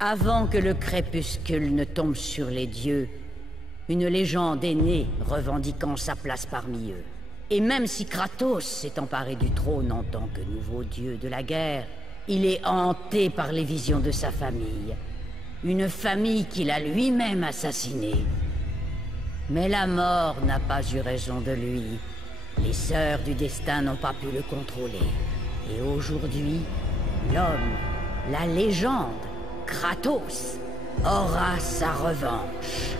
Avant que le crépuscule ne tombe sur les dieux, une légende est née revendiquant sa place parmi eux. Et même si Kratos s'est emparé du trône en tant que nouveau dieu de la guerre, il est hanté par les visions de sa famille. Une famille qu'il a lui-même assassinée. Mais la mort n'a pas eu raison de lui. Les sœurs du destin n'ont pas pu le contrôler. Et aujourd'hui, l'homme, la légende, Kratos, aura sa revanche.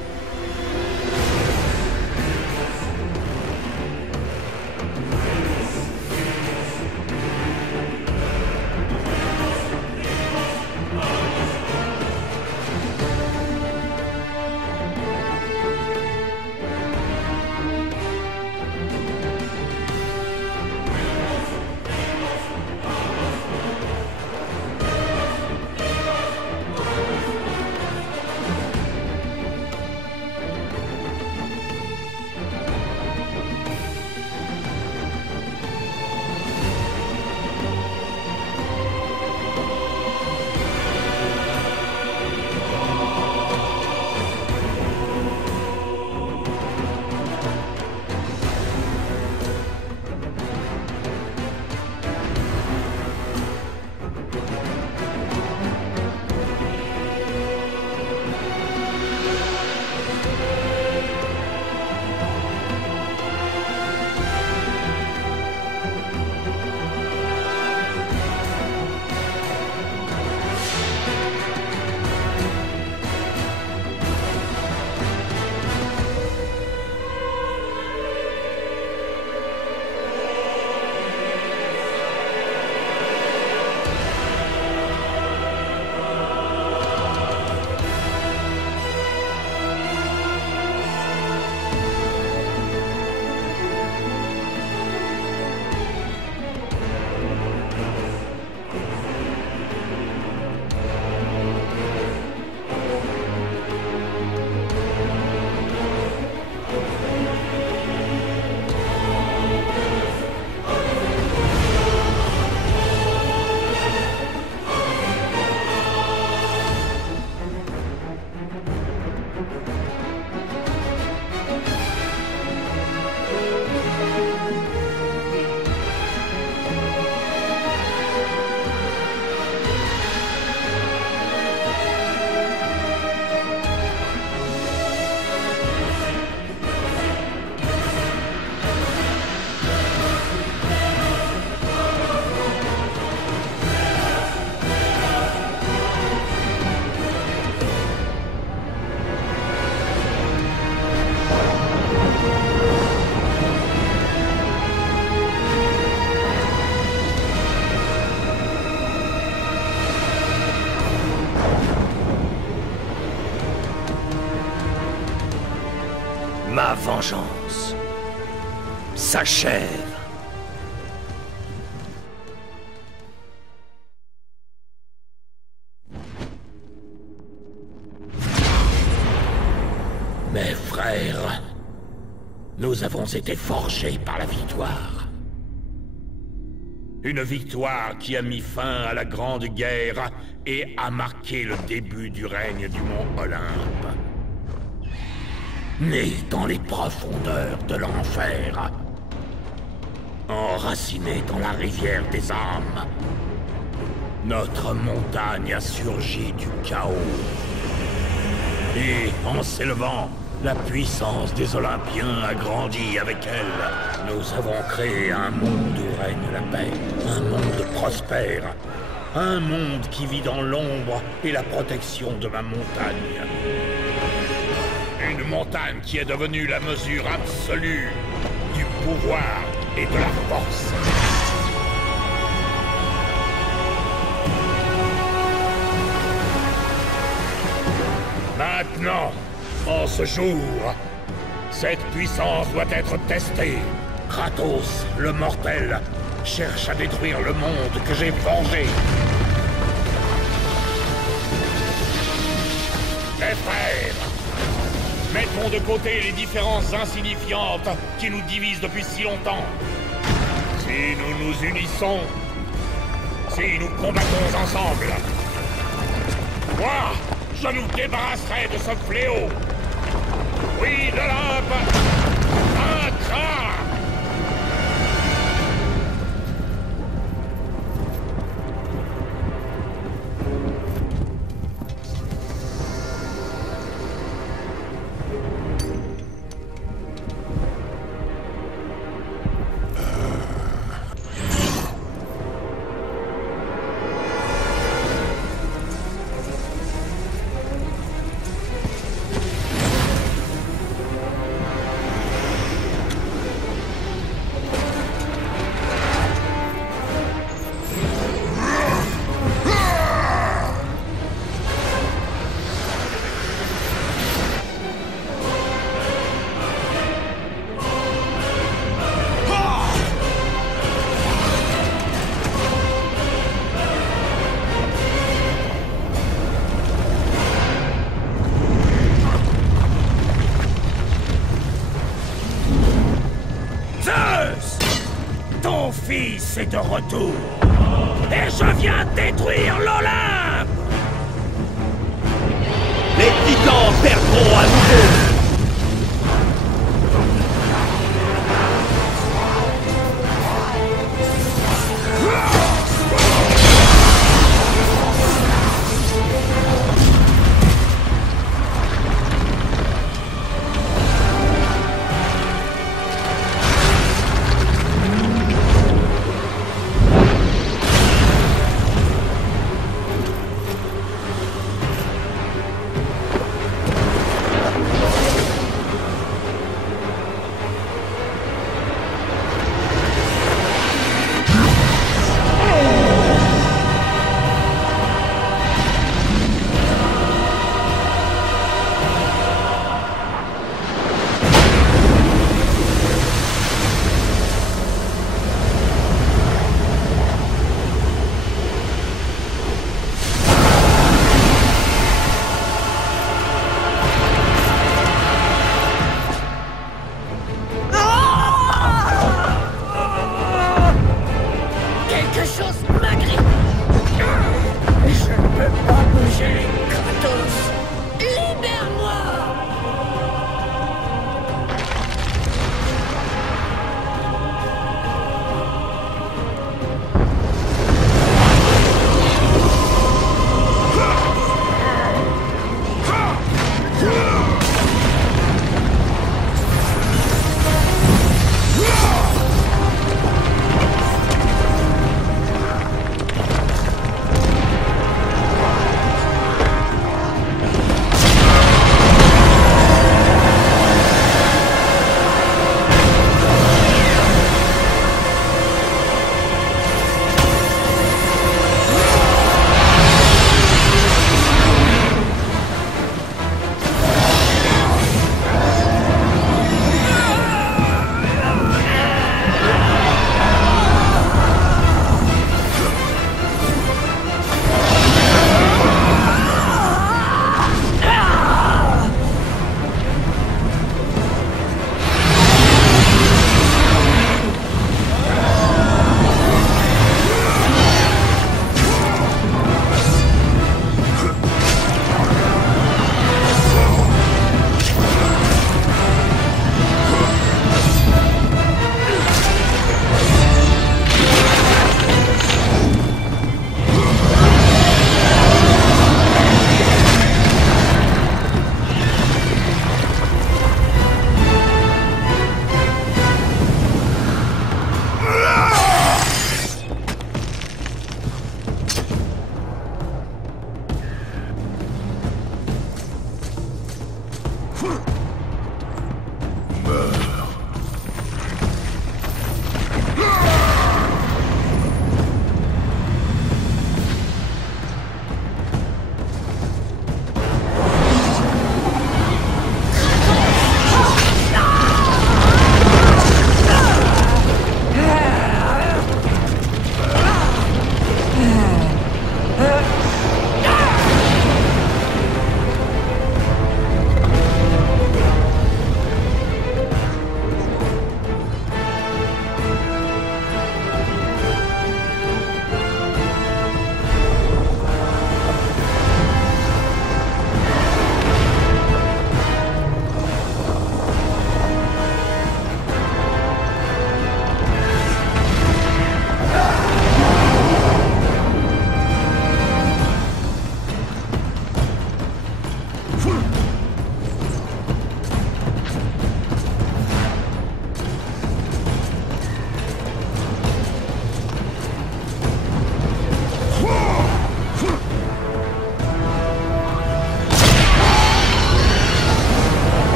Ma vengeance s'achève. Mes frères, nous avons été forgés par la victoire. Une victoire qui a mis fin à la Grande Guerre et a marqué le début du règne du mont Olympe. Né dans les profondeurs de l'enfer, enraciné dans la rivière des âmes, notre montagne a surgi du chaos. Et en s'élevant, la puissance des Olympiens a grandi avec elle. Nous avons créé un monde où règne la paix, un monde prospère, un monde qui vit dans l'ombre et la protection de ma montagne. Une montagne qui est devenue la mesure absolue du pouvoir et de la force. Maintenant, en ce jour, cette puissance doit être testée. Kratos, le mortel, cherche à détruire le monde que j'ai forgé. Mes frères, mettons de côté les différences insignifiantes qui nous divisent depuis si longtemps. Si nous nous unissons, si nous combattons ensemble, Moi, je nous débarrasserai de ce fléau. Oui, l'Olympe vaincra. Ton fils est de retour. Et je viens détruire l'Olympe. Les titans perdront à nouveau.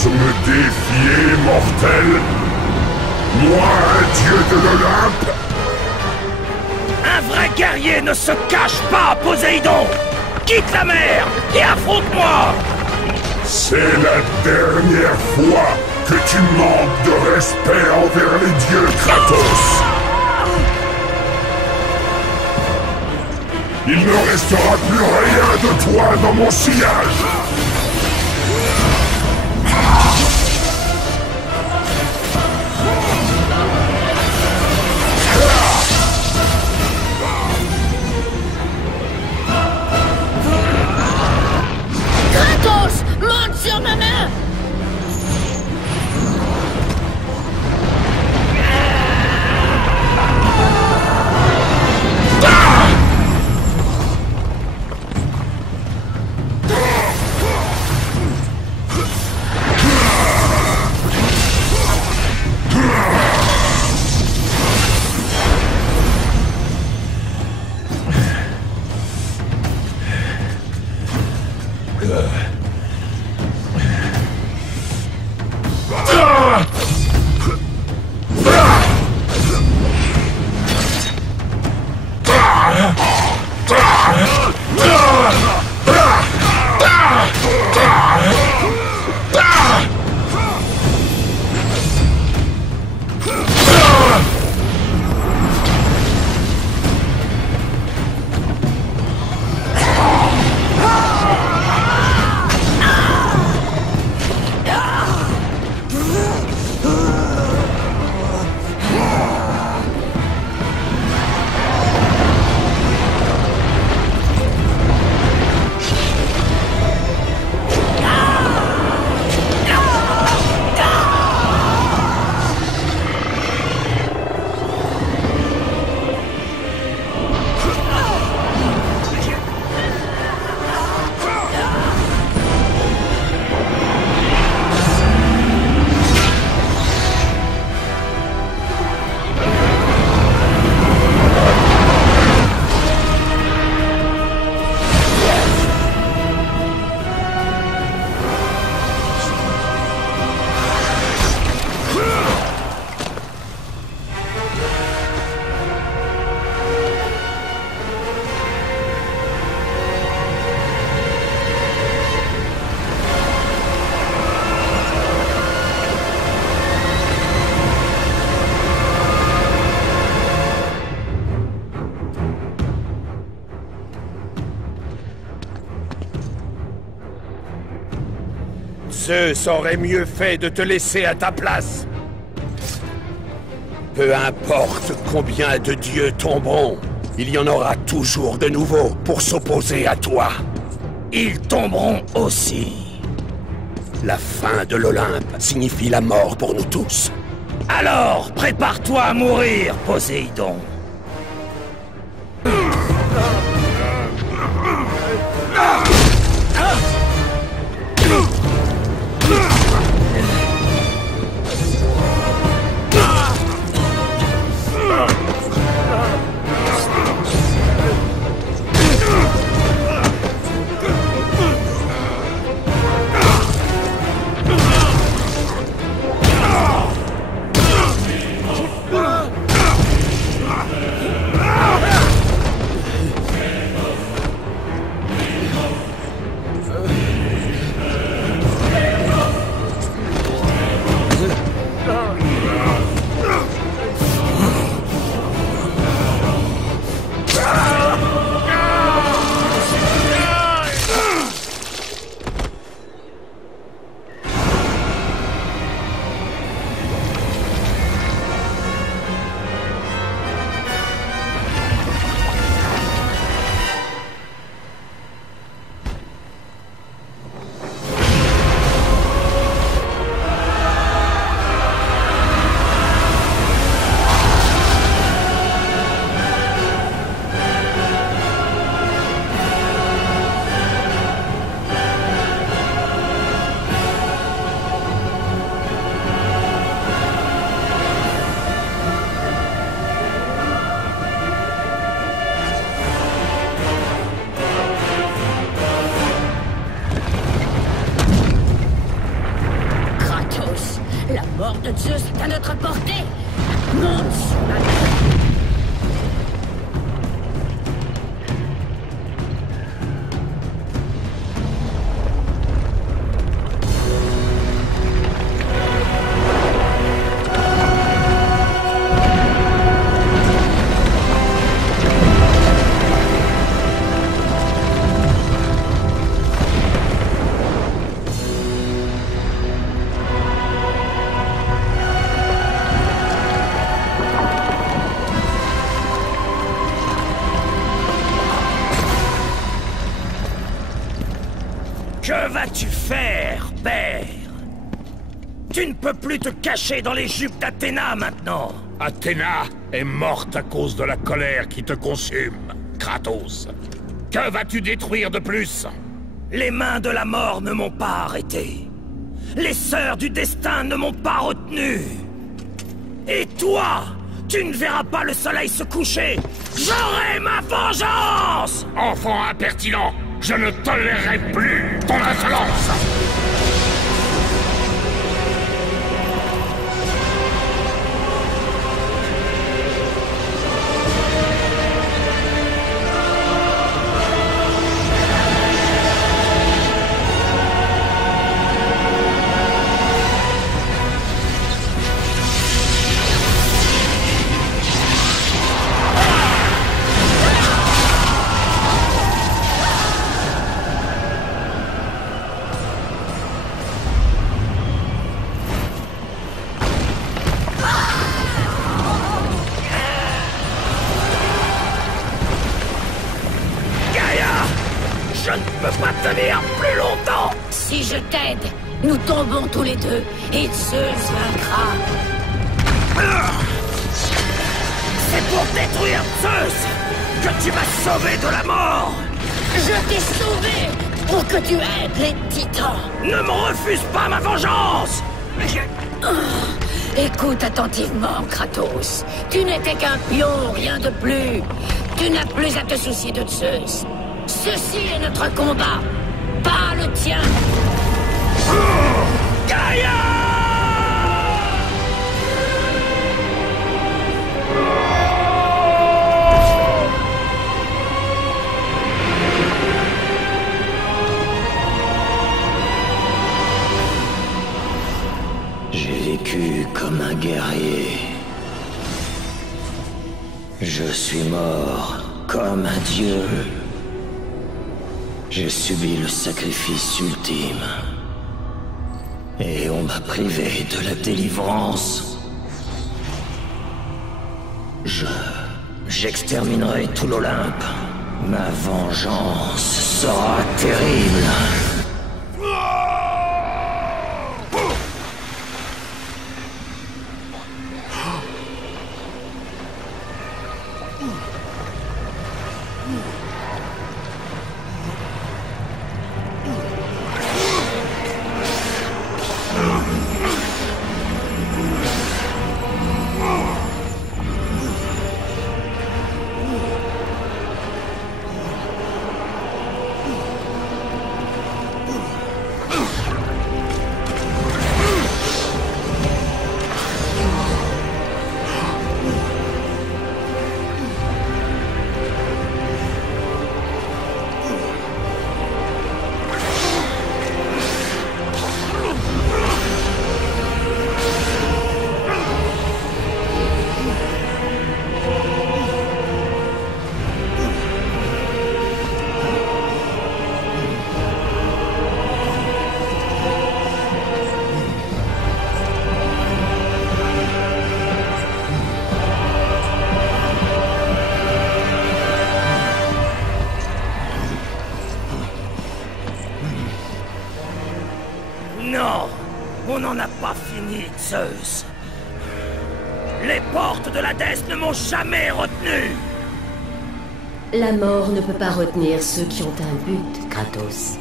oses me défier, mortel? Moi, dieu de l'Olympe? Un vrai guerrier ne se cache pas, Poséidon! Quitte la mer et affronte-moi! C'est la dernière fois que tu manques de respect envers les dieux, Kratos! Il ne restera plus rien de toi dans mon sillage! Kratos, monte sur ma main! Zeus aurait mieux fait de te laisser à ta place. Peu importe combien de dieux tomberont, il y en aura toujours de nouveaux pour s'opposer à toi. Ils tomberont aussi. La fin de l'Olympe signifie la mort pour nous tous. Alors, prépare-toi à mourir, Poséidon. de Zeus est à notre portée. Monte sur ma tête. Que vas-tu faire, père? Tu ne peux plus te cacher dans les jupes d'Athéna maintenant. Athéna est morte à cause de la colère qui te consume, Kratos. Que vas-tu détruire de plus? Les mains de la mort ne m'ont pas arrêté. Les sœurs du destin ne m'ont pas retenu. Et toi, tu ne verras pas le soleil se coucher. J'aurai ma vengeance! Enfant impertinent, je ne tolérerai plus ton insolence! Je ne peux pas tenir plus longtemps! Si je t'aide, nous tombons tous les deux, et Zeus vaincra. C'est pour détruire Zeus que tu m'as sauvé de la mort! Je t'ai sauvé pour que tu aides les titans. Ne me refuse pas ma vengeance! Écoute attentivement, Kratos. Tu n'étais qu'un pion, rien de plus. Tu n'as plus à te soucier de Zeus. Ceci est notre combat, pas le tien. Gaïa! J'ai vécu comme un guerrier. Je suis mort comme un dieu. J'ai subi le sacrifice ultime. Et on m'a privé de la délivrance. J'exterminerai tout l'Olympe. Ma vengeance sera terrible. Non, on n'en a pas fini, Zeus. Les portes de l'Hadès ne m'ont jamais retenu. La mort ne peut pas retenir ceux qui ont un but, Kratos.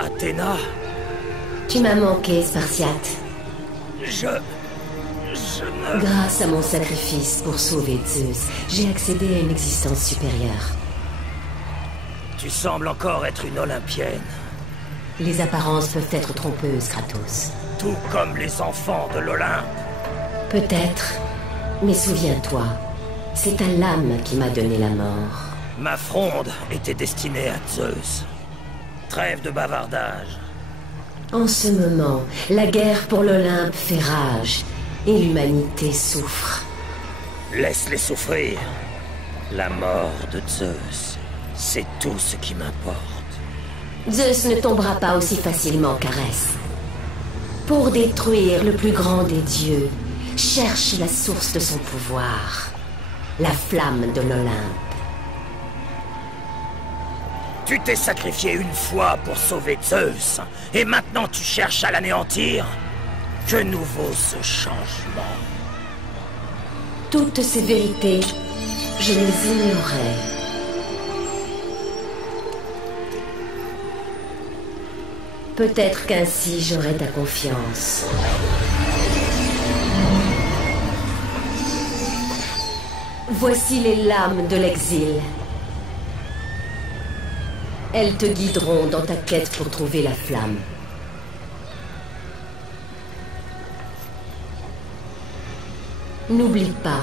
Athéna, Tu m'as manqué, Spartiate. je ne... Grâce à mon sacrifice pour sauver Zeus, j'ai accédé à une existence supérieure. Tu sembles encore être une Olympienne. Les apparences peuvent être trompeuses, Kratos. Tout comme les enfants de l'Olympe. Peut-être, mais souviens-toi, c'est ta lame qui m'a donné la mort. Ma fronde était destinée à Zeus. Trêve de bavardage. En ce moment, la guerre pour l'Olympe fait rage, et l'humanité souffre. Laisse-les souffrir. La mort de Zeus, c'est tout ce qui m'importe. Zeus ne tombera pas aussi facilement qu'Arès. Pour détruire le plus grand des dieux, cherche la source de son pouvoir, la flamme de l'Olympe. Tu t'es sacrifié une fois pour sauver Zeus, et maintenant tu cherches à l'anéantir? Que nous vaut ce changement? Toutes ces vérités, je les ignorais. Peut-être qu'ainsi j'aurai ta confiance. Voici les lames de l'exil. Elles te guideront dans ta quête pour trouver la flamme. N'oublie pas,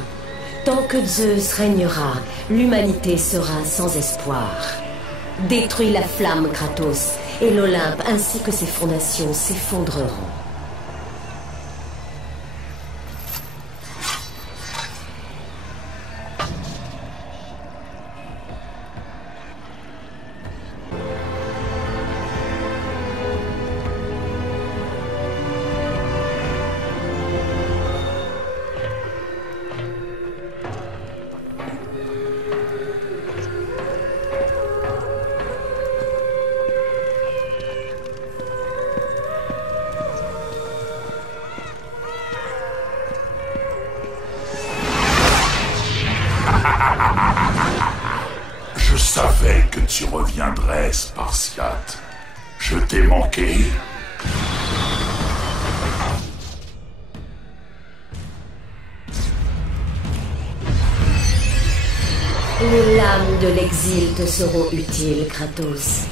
tant que Zeus régnera, l'humanité sera sans espoir. Détruis la flamme, Kratos, et l'Olympe ainsi que ses fondations s'effondreront. Je savais que tu reviendrais, Spartiate. Je t'ai manqué. Les lames de l'exil te seront utiles, Kratos.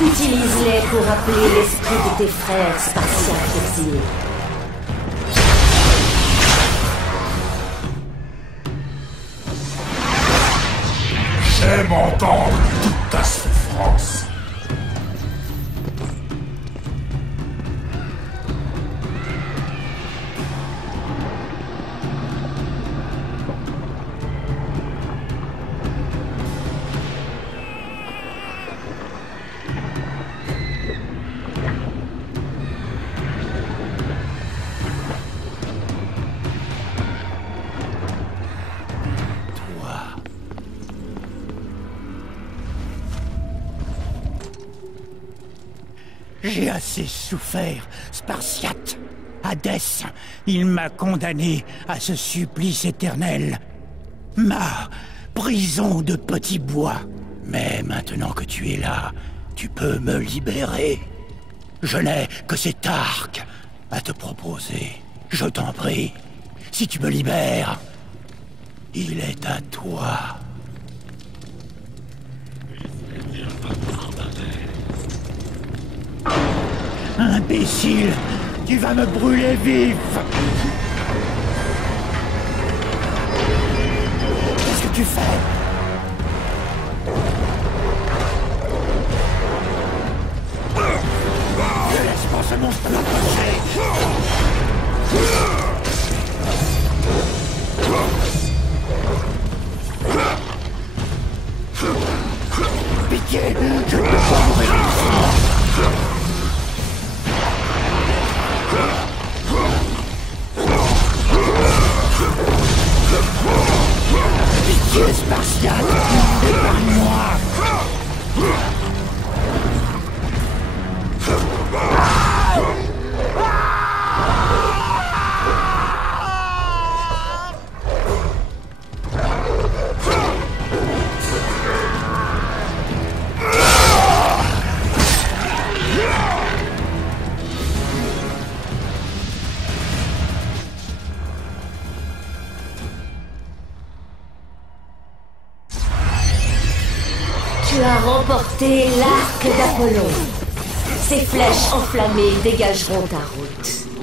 Utilise-les pour rappeler l'esprit de tes frères Spartiates exilés. J'aime entendre toute ta souffrance. J'ai assez souffert, Spartiate. Hadès, il m'a condamné à ce supplice éternel. Ma prison de petits bois. Mais maintenant que tu es là, tu peux me libérer. Je n'ai que cet arc à te proposer. Je t'en prie, si tu me libères, il est à toi. Imbécile, tu vas me brûler vif. Qu'est-ce que tu fais? Laisse-moi ce monstre m'approcher. Pitié, je ne peux pas mourir. Pitié, Spartiate, épargne-moi. Tu as remporté l'arc d'Apollon. Ces flèches enflammées dégageront ta route.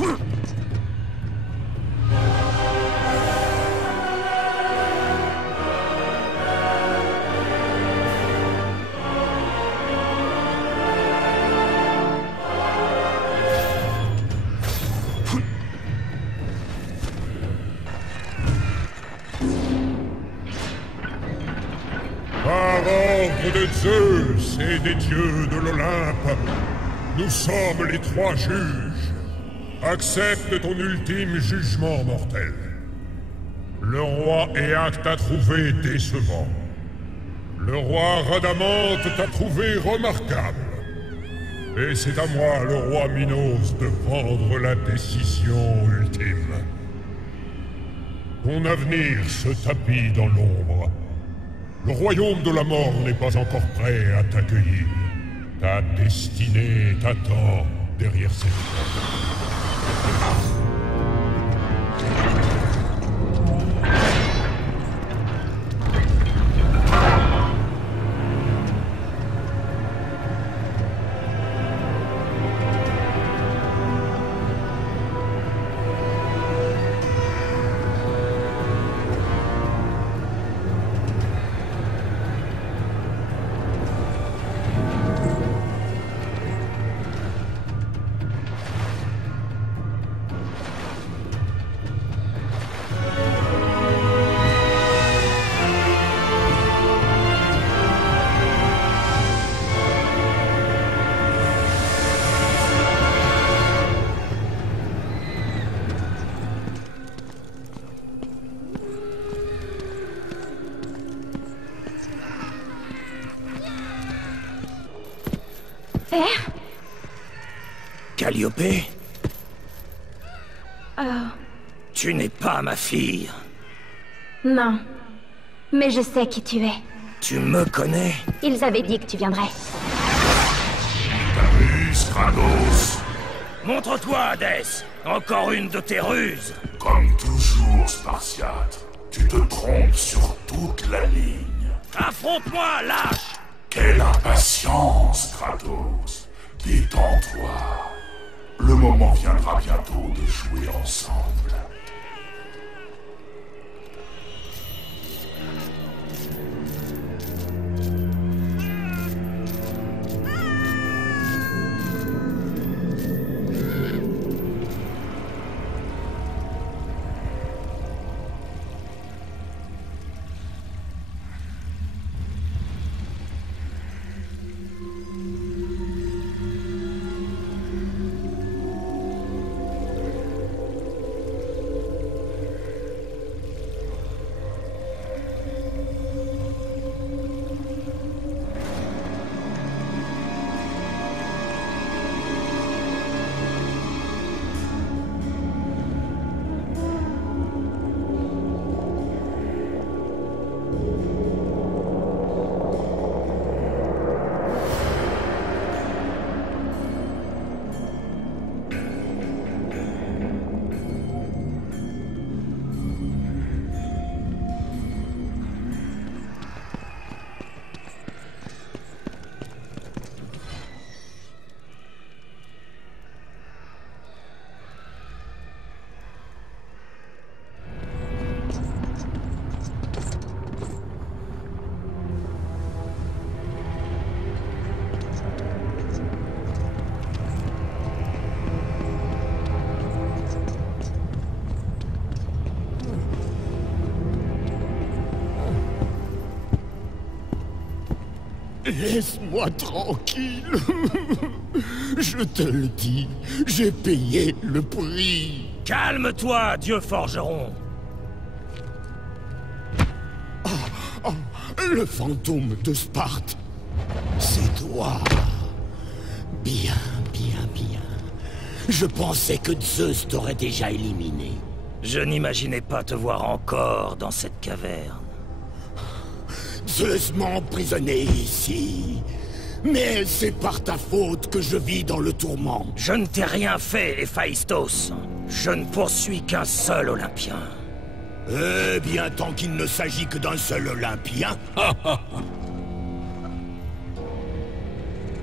Par ordre de Zeus et des dieux de l'Olympe, nous sommes les trois juges. Accepte ton ultime jugement mortel. Le roi Éaque t'a trouvé décevant. Le roi Rhadamante t'a trouvé remarquable. Et c'est à moi, le roi Minos, de prendre la décision ultime. Ton avenir se tapit dans l'ombre. Le royaume de la mort n'est pas encore prêt à t'accueillir. Ta destinée t'attend derrière cette porte. Père? Calliope? Oh. Tu n'es pas ma fille. Non. Mais je sais qui tu es. Tu me connais? Ils avaient dit que tu viendrais. Kratos. Montre-toi, Hadès! Encore une de tes ruses! Comme toujours, Spartiate, tu te trompes sur toute la ligne. Affronte-moi, lâche! Quelle impatience, Kratos! Détends-toi. Le moment viendra bientôt de jouer ensemble. Laisse-moi tranquille. Je te le dis, j'ai payé le prix. Calme-toi, dieu forgeron! Le fantôme de Sparte. C'est toi. Bien, bien, bien. Je pensais que Zeus t'aurait déjà éliminé. Je n'imaginais pas te voir encore dans cette caverne. Zeus m'a emprisonné ici. Mais c'est par ta faute que je vis dans le tourment. Je ne t'ai rien fait, Héphaïstos. Je ne poursuis qu'un seul Olympien. Eh bien, tant qu'il ne s'agit que d'un seul Olympien.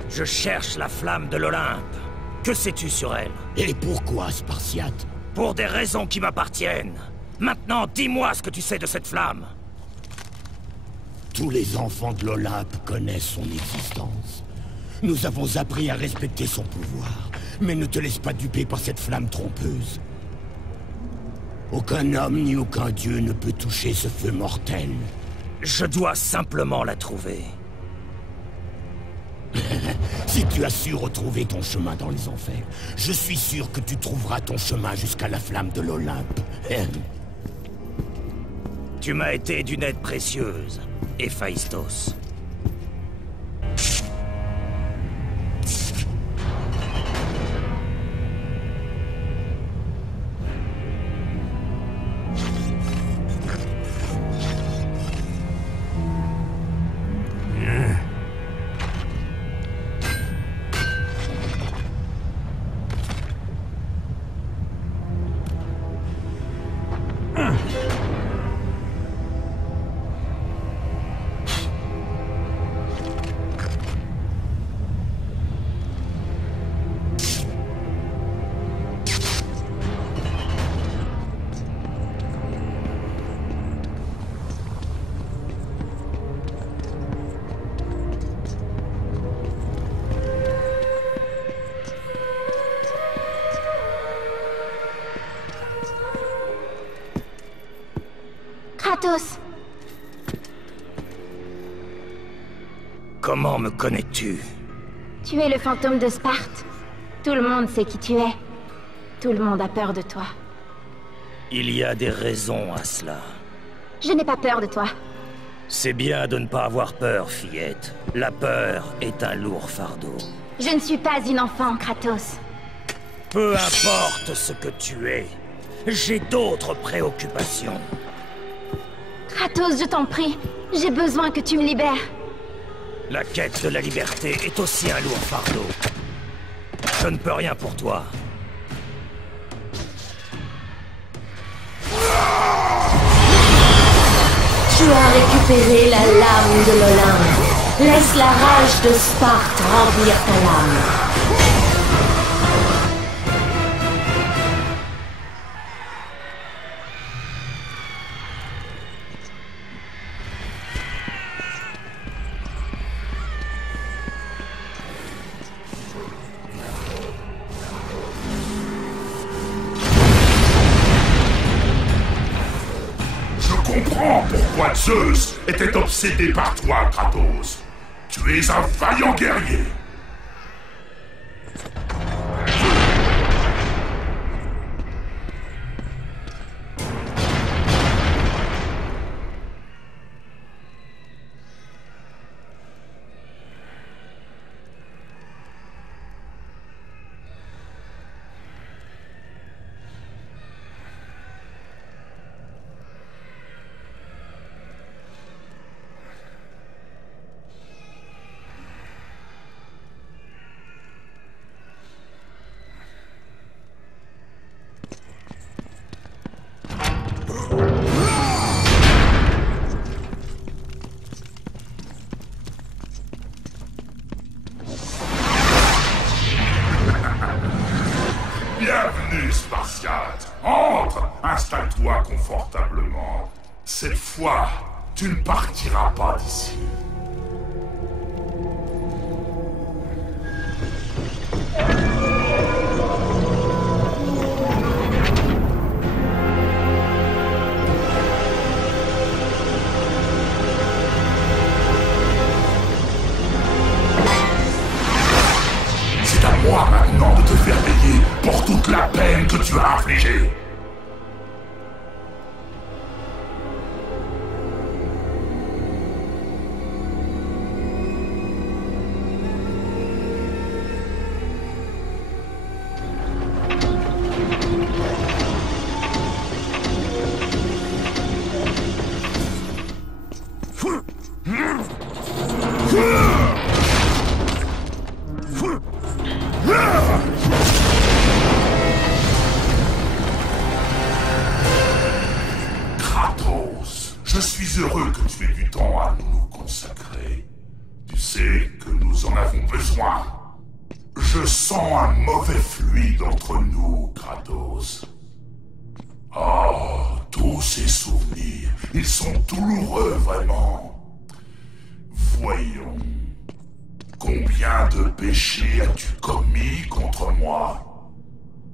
Je cherche la flamme de l'Olympe. Que sais-tu sur elle? Et pourquoi, Spartiate? Pour des raisons qui m'appartiennent. Maintenant, dis-moi ce que tu sais de cette flamme. Tous les enfants de l'Olympe connaissent son existence. Nous avons appris à respecter son pouvoir, mais ne te laisse pas duper par cette flamme trompeuse. Aucun homme ni aucun dieu ne peut toucher ce feu mortel. Je dois simplement la trouver. Si tu as su retrouver ton chemin dans les enfers, je suis sûr que tu trouveras ton chemin jusqu'à la flamme de l'Olympe. Tu m'as été d'une aide précieuse, Héphaïstos. Kratos! Comment me connais-tu? Tu es le fantôme de Sparte. Tout le monde sait qui tu es. Tout le monde a peur de toi. Il y a des raisons à cela. Je n'ai pas peur de toi. C'est bien de ne pas avoir peur, fillette. La peur est un lourd fardeau. Je ne suis pas une enfant, Kratos. Peu importe ce que tu es, j'ai d'autres préoccupations. Kratos, je t'en prie. J'ai besoin que tu me libères. La quête de la liberté est aussi un lourd fardeau. Je ne peux rien pour toi. Tu as récupéré la lame de l'Olympe. Laisse la rage de Sparte remplir ta lame. Pourquoi Zeus était obsédé par toi, Kratos? Tu es un vaillant guerrier. Bienvenue, Spartiate. Entre, installe-toi confortablement. Cette fois, tu ne partiras pas d'ici. C'est à moi maintenant de te faire payer pour toute la peine que tu as infligée. Kratos, je suis heureux que tu aies du temps à nous consacrer. Tu sais que nous en avons besoin. Je sens un mauvais fluide entre nous, Kratos. Oh, tous ces souvenirs, ils sont douloureux, vraiment. Voyons. Combien de péchés as-tu commis contre moi?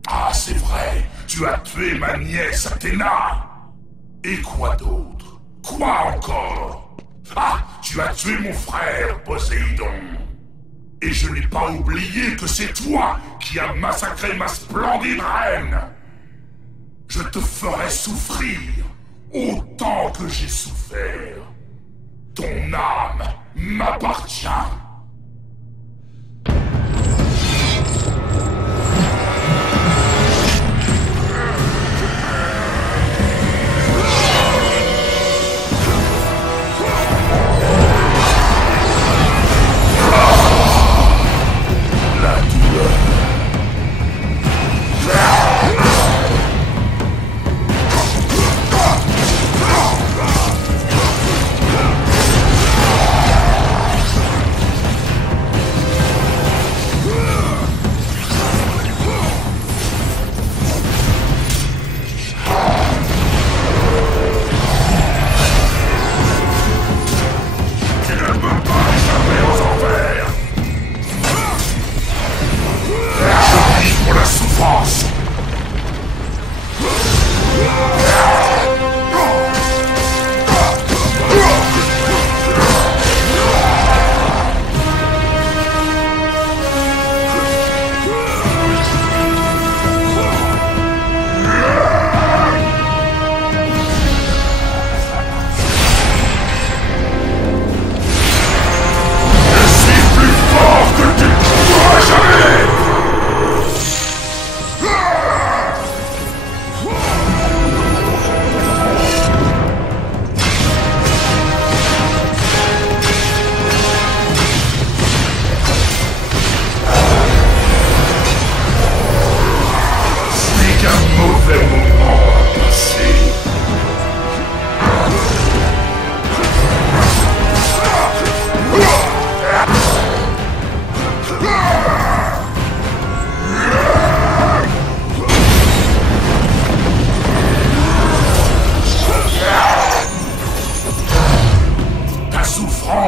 Ah, c'est vrai, tu as tué ma nièce Athéna. Et quoi d'autre? Quoi encore? Ah, tu as tué mon frère Poséidon. Et je n'ai pas oublié que c'est toi qui as massacré ma splendide reine. Je te ferai souffrir autant que j'ai souffert. Ton âme m'appartient.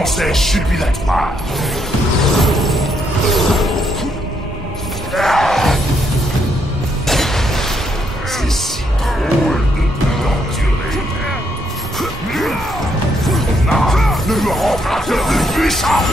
C'est jubilatoire. C'est si drôle de t'endurer. Ton âme ne me rendra que plus puissant.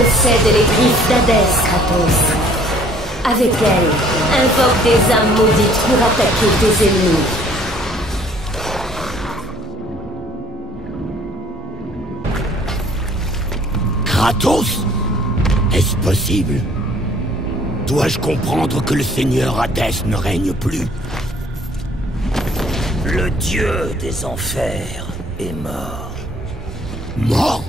Possède les griffes d'Hadès, Kratos. Avec elles, invoque des âmes maudites pour attaquer tes ennemis. Kratos? Est-ce possible? Dois-je comprendre que le seigneur Hadès ne règne plus? Le dieu des enfers est mort. Mort?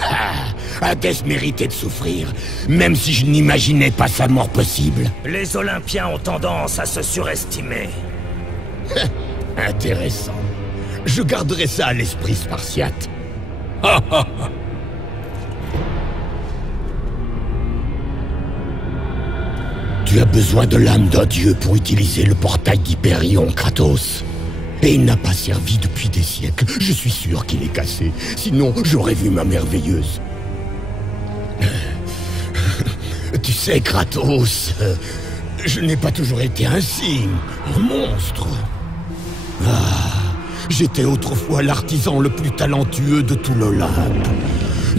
Ah, Hadès méritait de souffrir, même si je n'imaginais pas sa mort possible. Les Olympiens ont tendance à se surestimer. Intéressant. Je garderai ça à l'esprit spartiate. Tu as besoin de l'âme d'un dieu pour utiliser le portail d'Hyperion, Kratos. Et il n'a pas servi depuis des siècles. Je suis sûr qu'il est cassé. Sinon, j'aurais vu ma merveilleuse. Tu sais, Kratos, je n'ai pas toujours été ainsi, un monstre. J'étais autrefois l'artisan le plus talentueux de tout l'Olympe.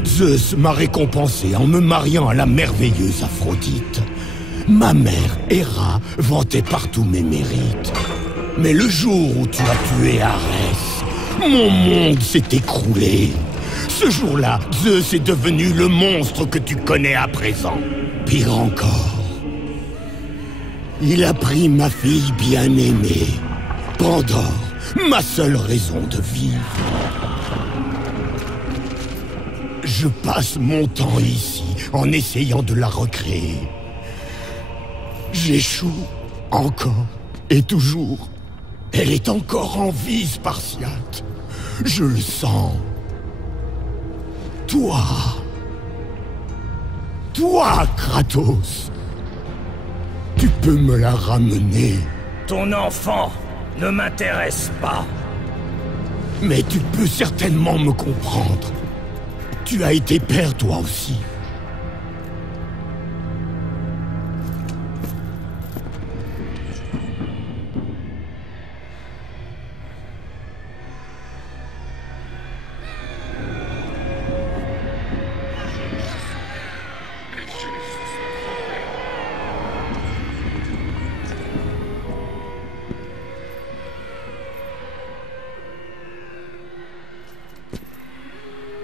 Zeus m'a récompensé en me mariant à la merveilleuse Aphrodite. Ma mère, Héra, vantait partout mes mérites. Mais le jour où tu as tué Arès, mon monde s'est écroulé. Ce jour-là, Zeus est devenu le monstre que tu connais à présent. Pire encore, il a pris ma fille bien-aimée, Pandore, ma seule raison de vivre. Je passe mon temps ici en essayant de la recréer. J'échoue encore et toujours. Elle est encore en vie, Spartiate. Je le sens. Toi, Kratos, tu peux me la ramener. Ton enfant ne m'intéresse pas. Mais tu peux certainement me comprendre. Tu as été père toi aussi.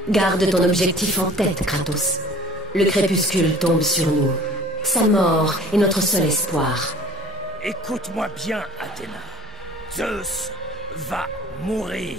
Garde ton objectif en tête, Kratos. Le crépuscule tombe sur nous. Sa mort est notre seul espoir. Écoute-moi bien, Athéna. Zeus va mourir.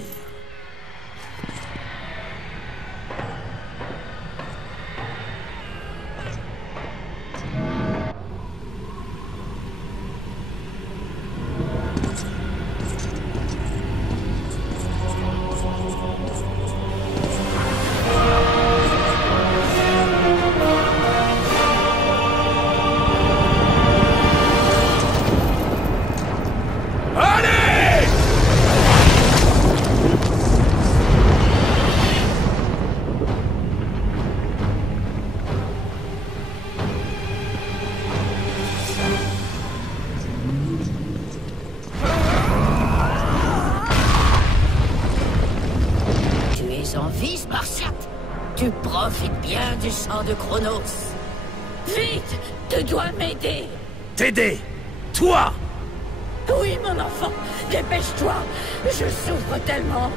Tu profites bien du sang de Chronos. Vite, tu dois m'aider. T'aider? Toi? Oui, mon enfant, dépêche-toi. Je souffre tellement.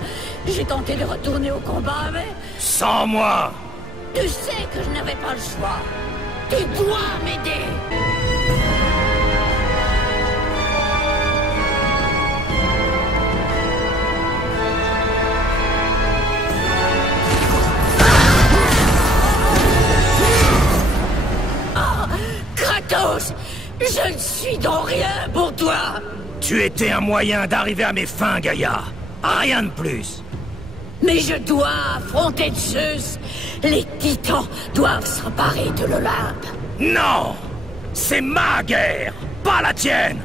J'ai tenté de retourner au combat, mais... Sans moi! Tu sais que je n'avais pas le choix. Tu dois m'aider. Kratos, je ne suis donc rien pour toi. Tu étais un moyen d'arriver à mes fins, Gaïa. Rien de plus. Mais je dois affronter Zeus. Les titans doivent s'emparer de l'Olympe. Non! C'est ma guerre, pas la tienne!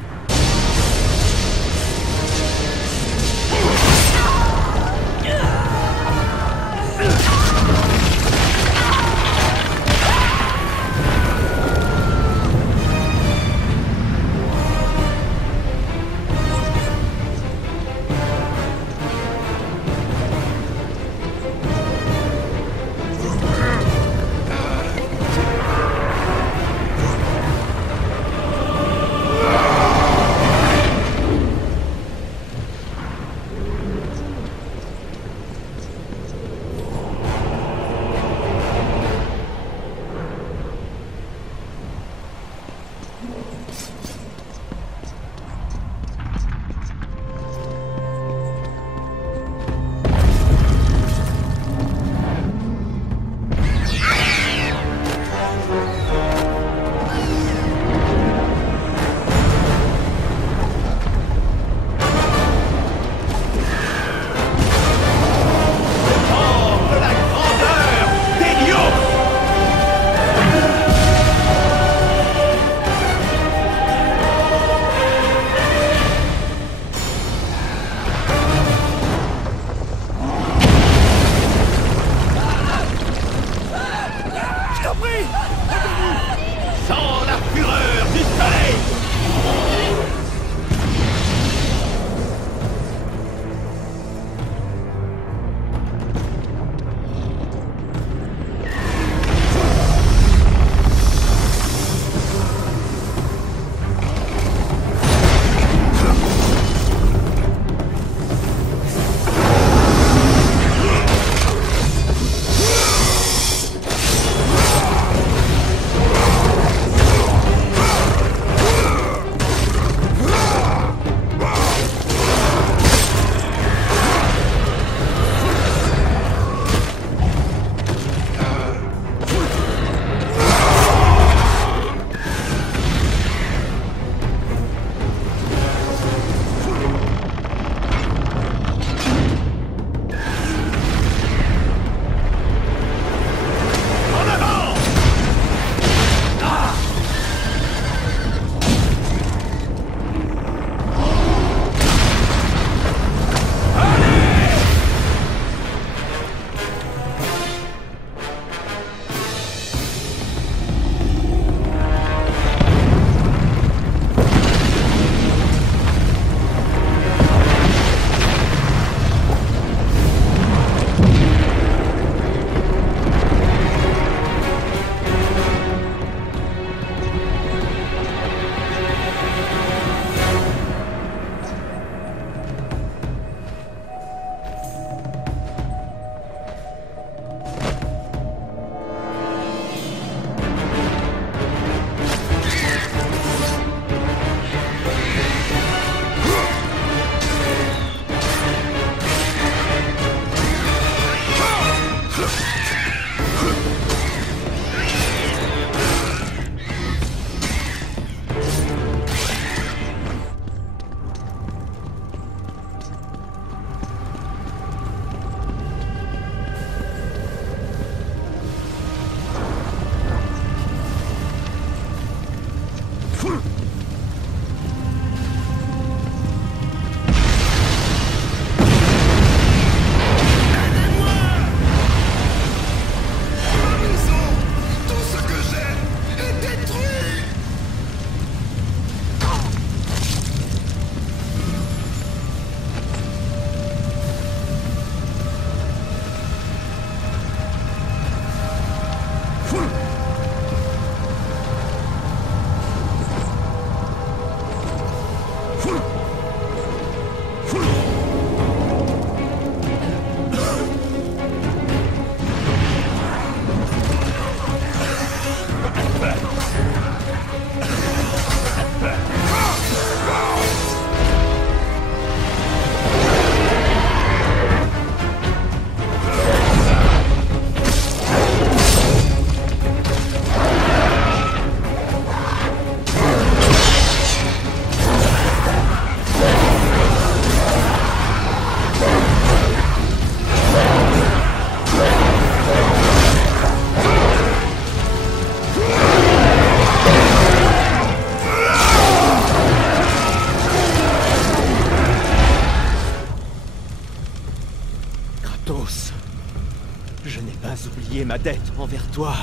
oublié ma dette envers toi.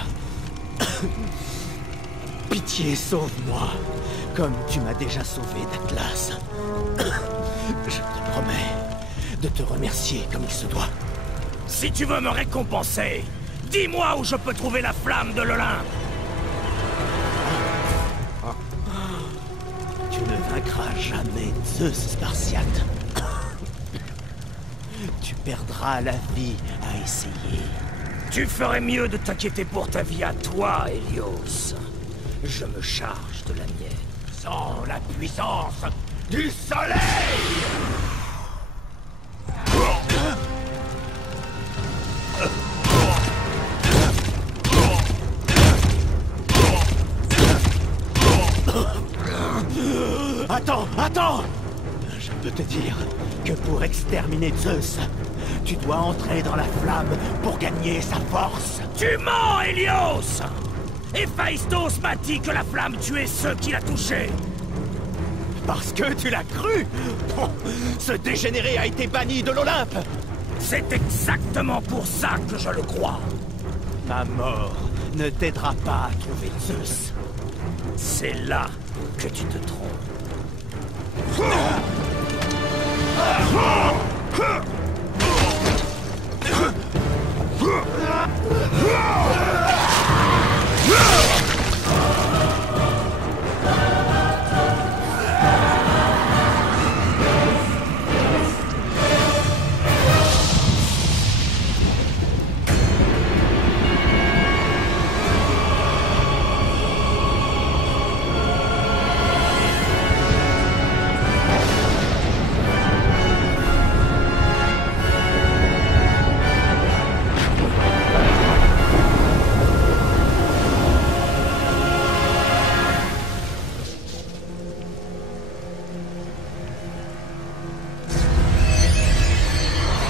Pitié, sauve-moi, comme tu m'as déjà sauvé d'Atlas. Je te promets de te remercier comme il se doit. Si tu veux me récompenser, dis-moi où je peux trouver la flamme de l'Olympe. Tu ne vaincras jamais Zeus Spartiate. Tu perdras la vie à essayer. Tu ferais mieux de t'inquiéter pour ta vie à toi, Hélios. Je me charge de la mienne. Sans la puissance du soleil! Attends! Je peux te dire que pour exterminer Zeus, tu dois entrer dans la flamme pour gagner sa force. Tu mens, Hélios! Héphaïstos m'a dit que la flamme tuait ceux qui la touchaient. Parce que tu l'as cru! Ce dégénéré a été banni de l'Olympe! C'est exactement pour ça que je le crois. Ma mort ne t'aidera pas à trouver Zeus. C'est là que tu te trompes.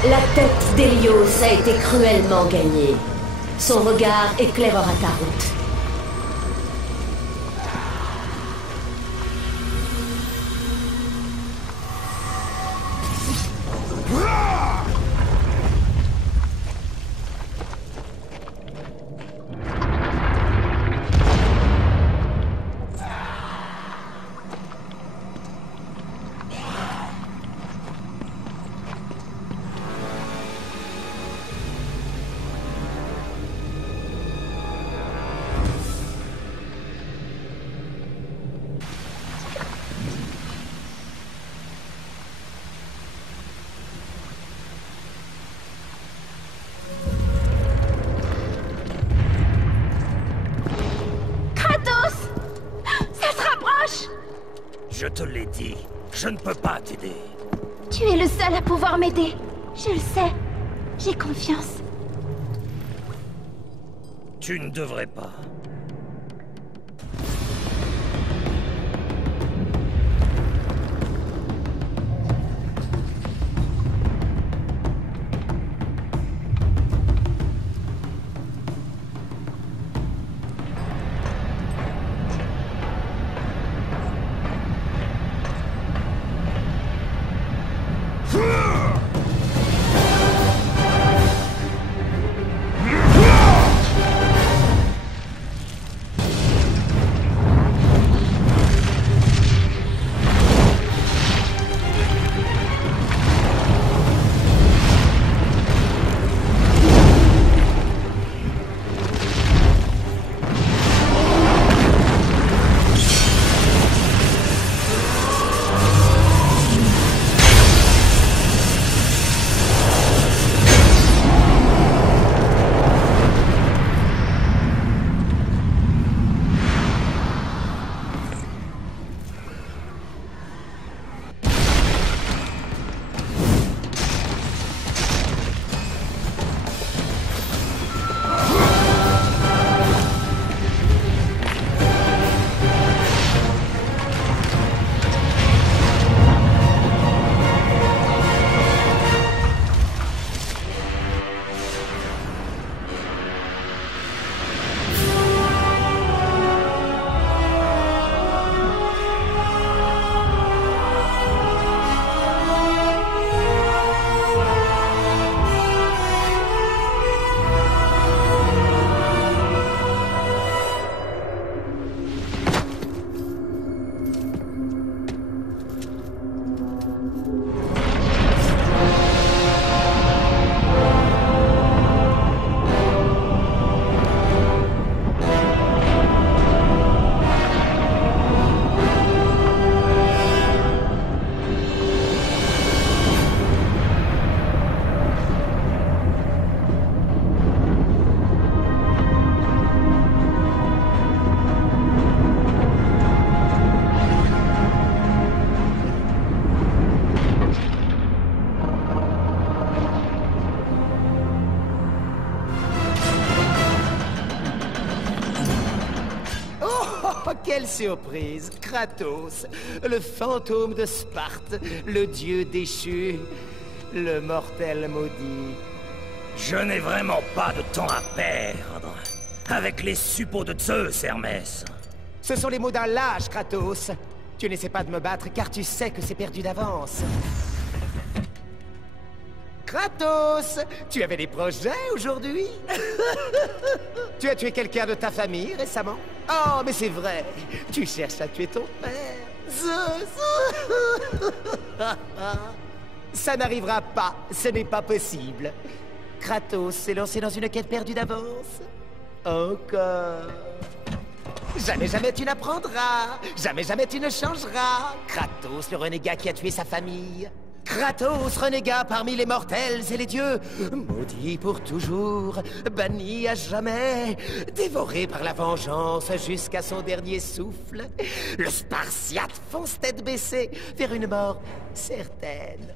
La tête d'Hélios a été cruellement gagnée. Son regard éclairera ta route. Je te l'ai dit, je ne peux pas t'aider. Tu es le seul à pouvoir m'aider. Je le sais. J'ai confiance. Tu ne devrais pas. Quelle surprise! Kratos, le fantôme de Sparte, le dieu déchu, le mortel maudit. Je n'ai vraiment pas de temps à perdre avec les suppôts de Zeus, Hermès. Ce sont les mots d'un lâche, Kratos. Tu n'essaies pas de me battre car tu sais que c'est perdu d'avance. Kratos, tu avais des projets aujourd'hui? Tu as tué quelqu'un de ta famille récemment? Oh, mais c'est vrai, tu cherches à tuer ton père. Zeus. Ça n'arrivera pas, ce n'est pas possible. Kratos s'est lancé dans une quête perdue d'avance. Encore. Jamais tu n'apprendras. Jamais tu ne changeras. Kratos, le renégat qui a tué sa famille. Kratos, renégat parmi les mortels et les dieux. Maudit pour toujours, banni à jamais. Dévoré par la vengeance jusqu'à son dernier souffle. Le Spartiate fonce tête baissée vers une mort certaine.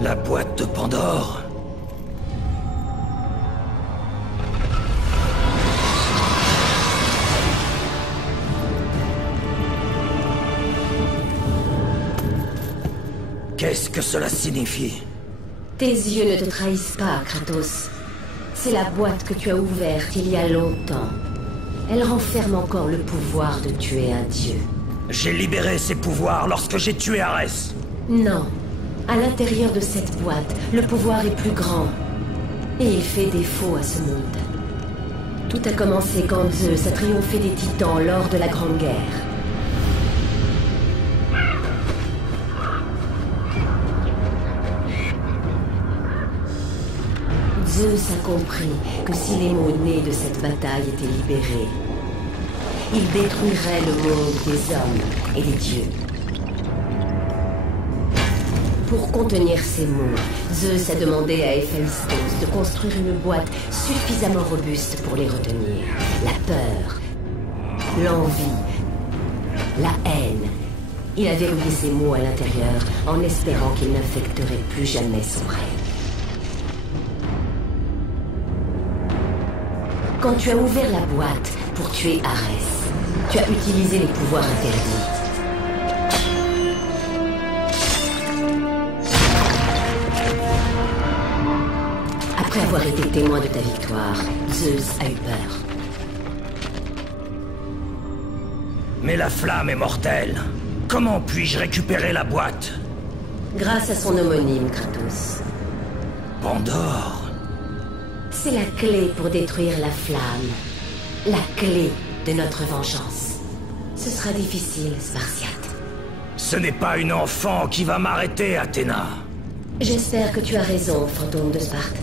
La boîte de Pandore. Qu'est-ce que cela signifie? Tes yeux ne te trahissent pas, Kratos. C'est la boîte que tu as ouverte il y a longtemps. Elle renferme encore le pouvoir de tuer un dieu. J'ai libéré ses pouvoirs lorsque j'ai tué Arès. Non. À l'intérieur de cette boîte, le pouvoir est plus grand. Et il fait défaut à ce monde. Tout a commencé quand Zeus a triomphé des Titans lors de la Grande Guerre. Zeus a compris que si les mots nés de cette bataille étaient libérés, il détruirait le monde des hommes et des dieux. Pour contenir ces mots, Zeus a demandé à Héphaïstos de construire une boîte suffisamment robuste pour les retenir. La peur, l'envie, la haine. Il a verrouillé ces mots à l'intérieur en espérant qu'ils n'infecteraient plus jamais son rêve. Quand tu as ouvert la boîte pour tuer Arès, tu as utilisé les pouvoirs interdits. Après avoir été témoin de ta victoire, Zeus a eu peur. Mais la flamme est mortelle. Comment puis-je récupérer la boîte? Grâce à son homonyme, Kratos. Pandore. C'est la clé pour détruire la flamme. La clé de notre vengeance. Ce sera difficile, Spartiate. Ce n'est pas une enfant qui va m'arrêter, Athéna. J'espère que tu as raison, fantôme de Sparte.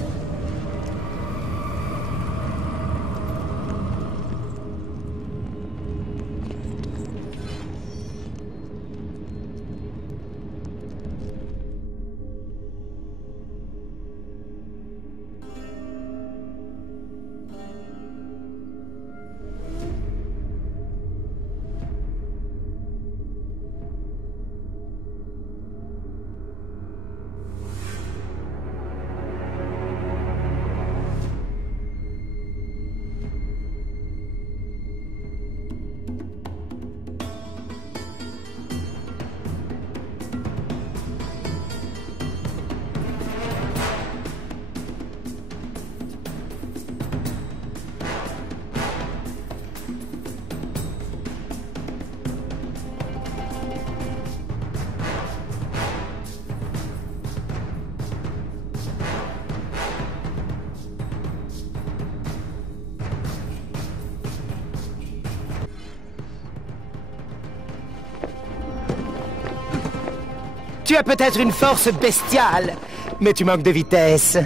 Tu as peut-être une force bestiale, mais tu manques de vitesse.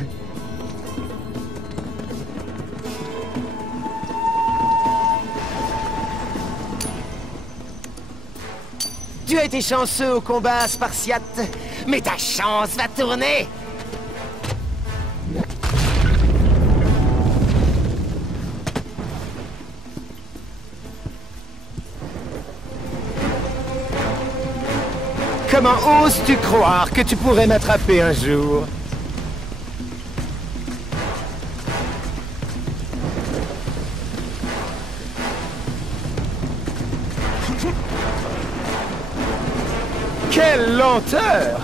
Tu as été chanceux au combat, Spartiate, mais ta chance va tourner. Comment oses-tu croire que tu pourrais m'attraper un jour? Quelle lenteur!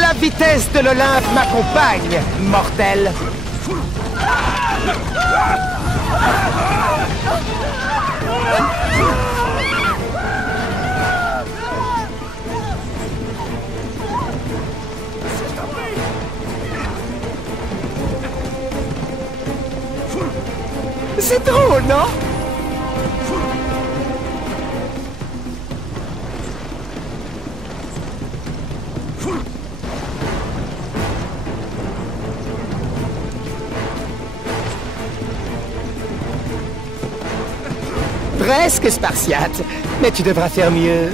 La vitesse de l'Olympe m'accompagne, mortel! C'est drôle, non? Presque, Spartiate, mais tu devras faire mieux.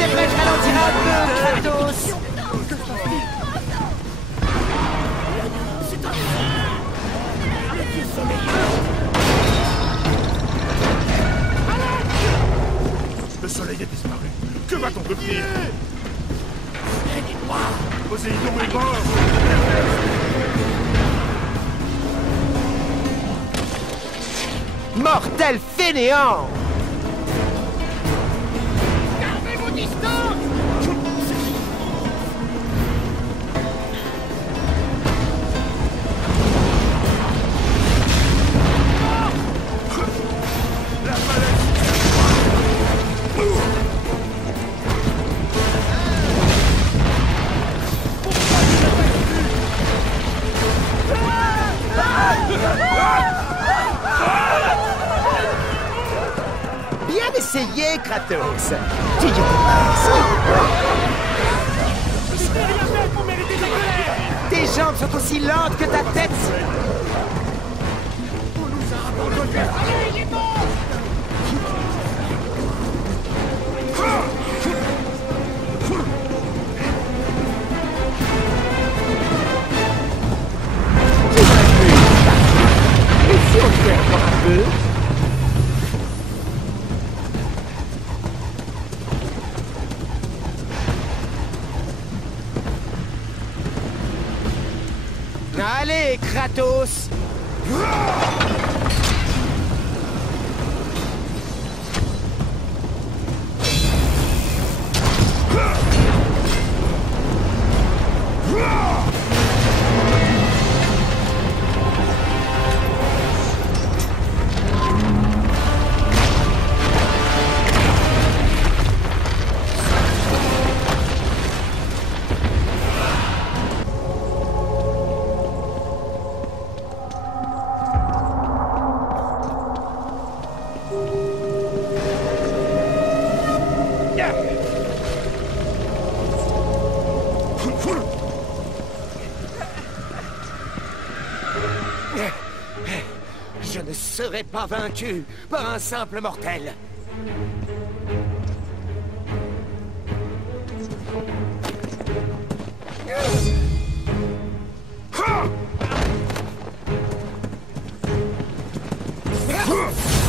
Devrais-je ralentir un peu, Kratos? Le soleil est disparu. Que va-t-on devenir? Aidez-moi! Poséidon est mort! Mortel fainéant! Gardez vos distances! Bien essayé, Kratos. Tu y étais presque. Tes jambes sont aussi lentes que ta tête. Et si on fait encore un peu? Allez, Kratos! Je ne serai pas vaincu par un simple mortel.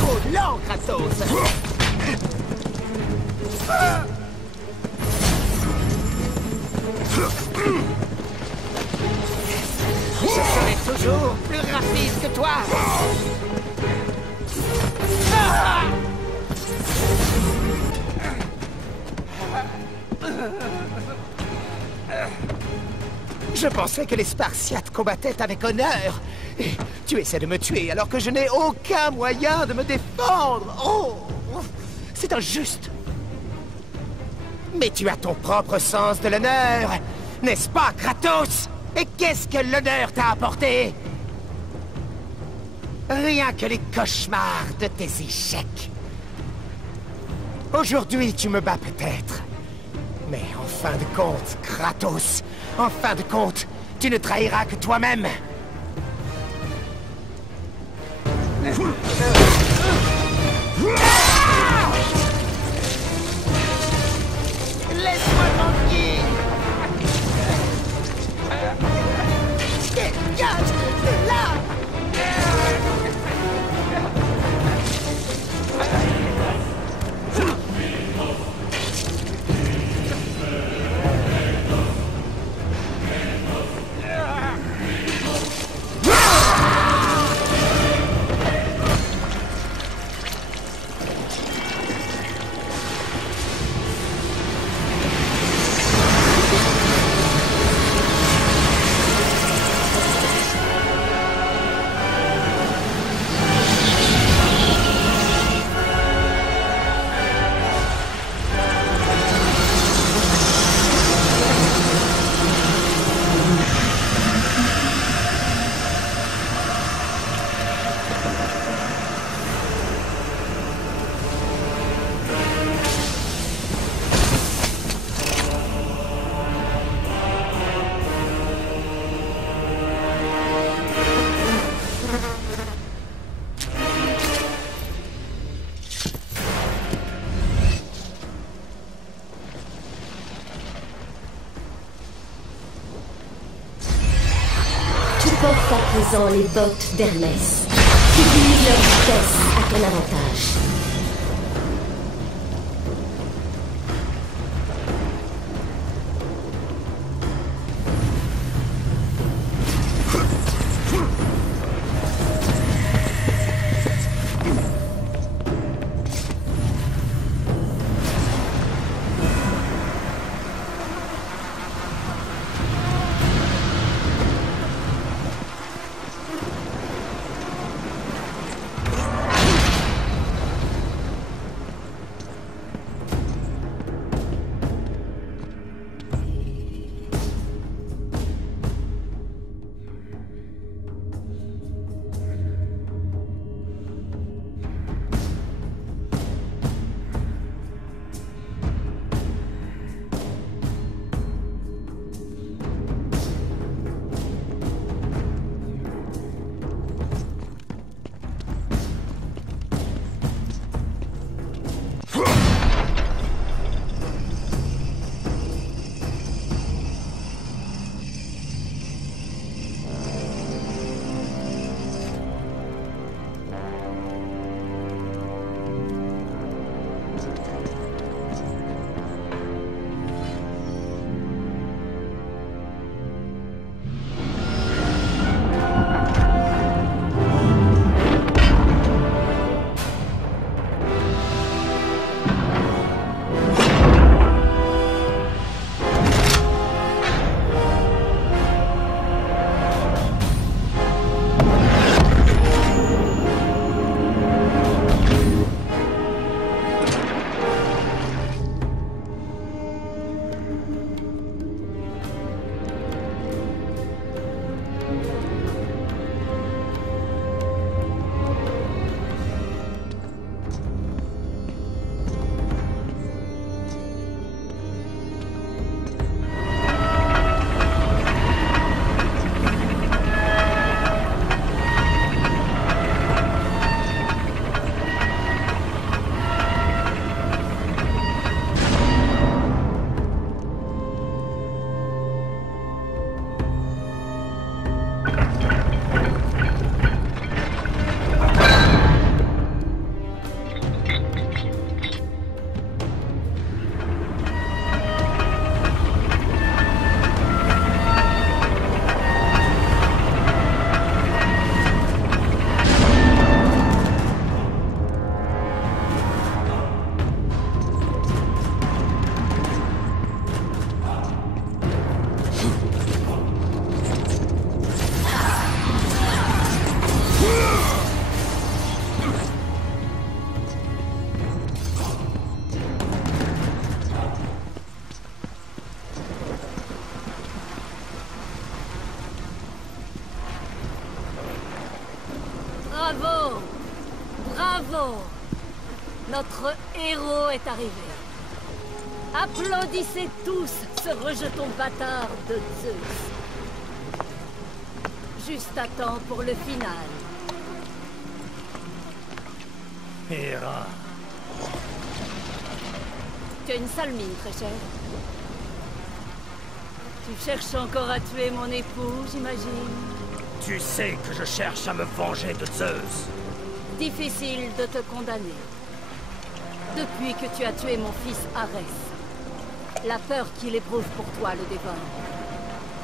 Trop lent, Kratos! Je serai toujours plus rapide que toi! Je pensais que les Spartiates combattaient avec honneur. Et tu essaies de me tuer alors que je n'ai aucun moyen de me défendre. Oh, c'est injuste. Mais tu as ton propre sens de l'honneur, n'est-ce pas, Kratos? Et qu'est-ce que l'honneur t'a apporté? Rien que les cauchemars de tes échecs. Aujourd'hui, tu me bats peut-être. Mais en fin de compte, Kratos, en fin de compte, tu ne trahiras que toi-même. Laisse-moi tranquille. Dégage de là. Porte à présent les bottes d'Hermès. Utilise leur vitesse à ton avantage. Bravo! Bravo! Notre héros est arrivé. Applaudissez tous ce rejeton bâtard de Zeus. Juste à temps pour le final. Hera. Tu as une sale mine, très cher. Tu cherches encore à tuer mon époux, j'imagine? Tu sais que je cherche à me venger de Zeus. Difficile de te condamner. Depuis que tu as tué mon fils Arès, la peur qu'il éprouve pour toi le dévore.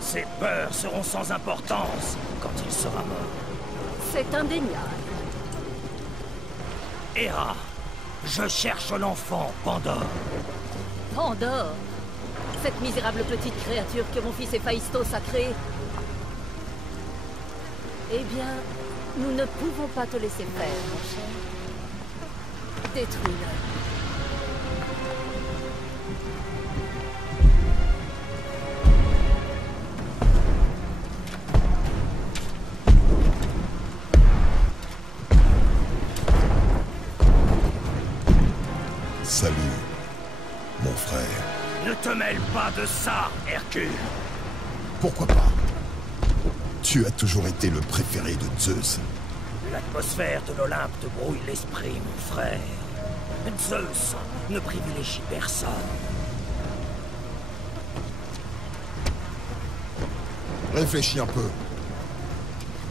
Ces peurs seront sans importance quand il sera mort. C'est indéniable. Hera, je cherche l'enfant Pandore. Pandore? Cette misérable petite créature que mon fils Héphaïstos a créée? Eh bien, nous ne pouvons pas te laisser faire, mon cher. Détruis-le. Salut, mon frère. Ne te mêle pas de ça, Hercule. Pourquoi pas? Tu as toujours été le préféré de Zeus. L'atmosphère de l'Olympe te brouille l'esprit, mon frère. Zeus ne privilégie personne. Réfléchis un peu.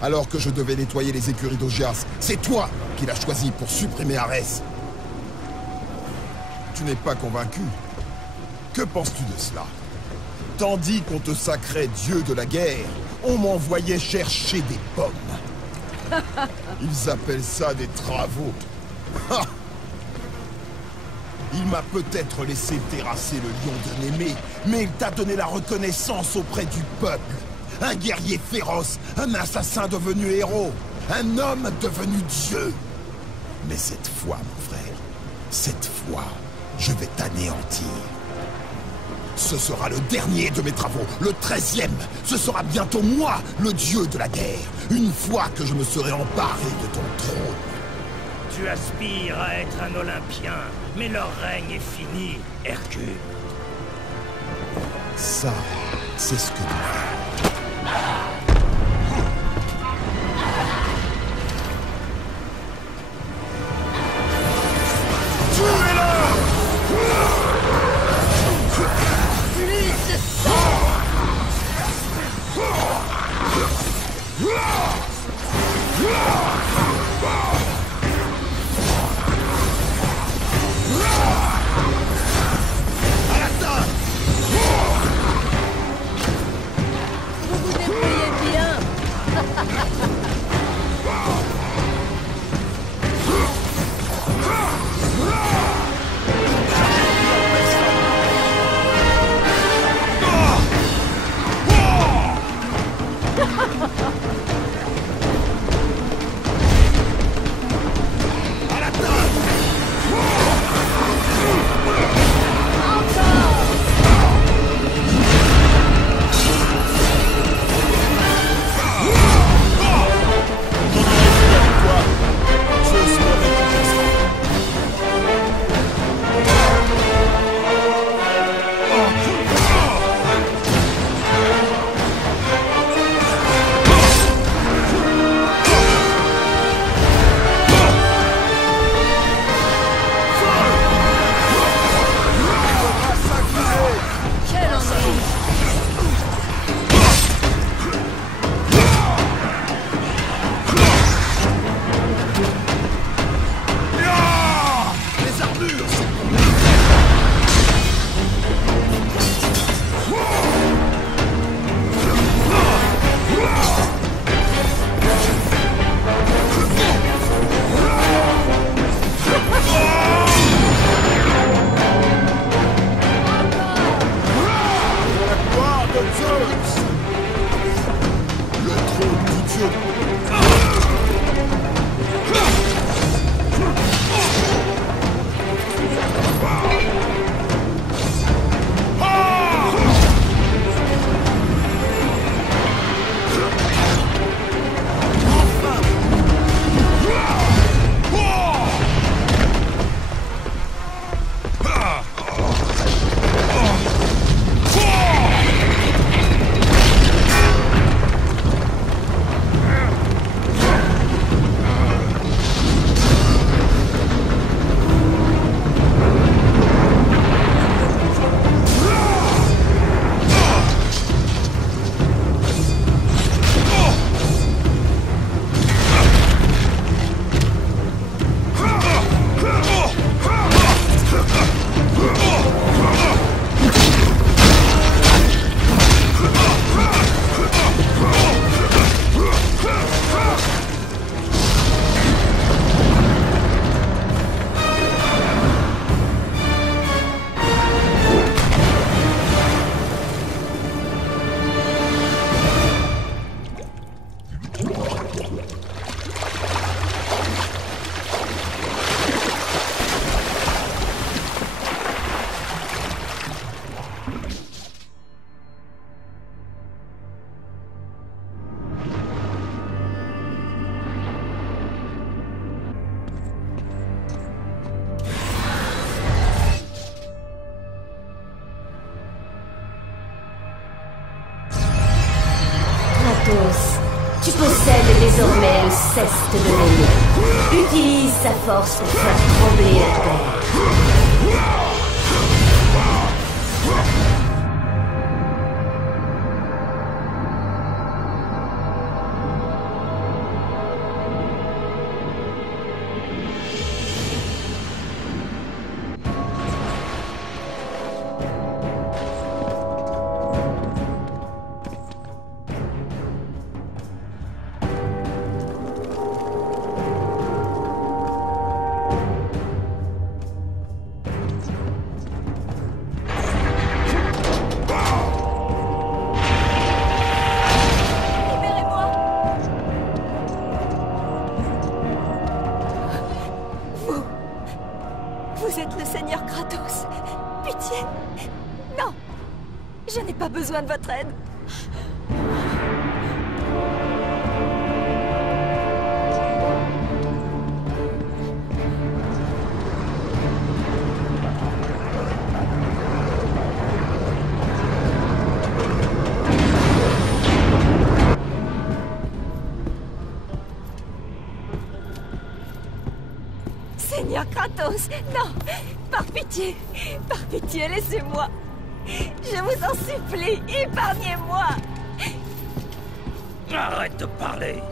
Alors que je devais nettoyer les écuries d'Augias, c'est toi qui l'as choisi pour supprimer Arès. Tu n'es pas convaincu. Que penses-tu de cela? Tandis qu'on te sacrait dieu de la guerre, on m'envoyait chercher des pommes. Ils appellent ça des travaux. Ha! Il m'a peut-être laissé terrasser le lion de Némée, mais il t'a donné la reconnaissance auprès du peuple. Un guerrier féroce, un assassin devenu héros, un homme devenu dieu. Mais cette fois, mon frère, cette fois, je vais t'anéantir. Ce sera le dernier de mes travaux, le 13e. Ce sera bientôt moi, le dieu de la guerre, une fois que je me serai emparé de ton trône. Tu aspires à être un Olympien, mais leur règne est fini, Hercule. Ça, c'est ce que tu veux. Vous vous débrouillez cesse de l'aimer. Utilise sa force pour faire trembler la terre. Vous êtes le Seigneur Kratos. Pitié. Non. Je n'ai pas besoin de votre aide. Seigneur Kratos, non! Par pitié, laissez-moi! Je vous en supplie, épargnez-moi! Arrête de parler!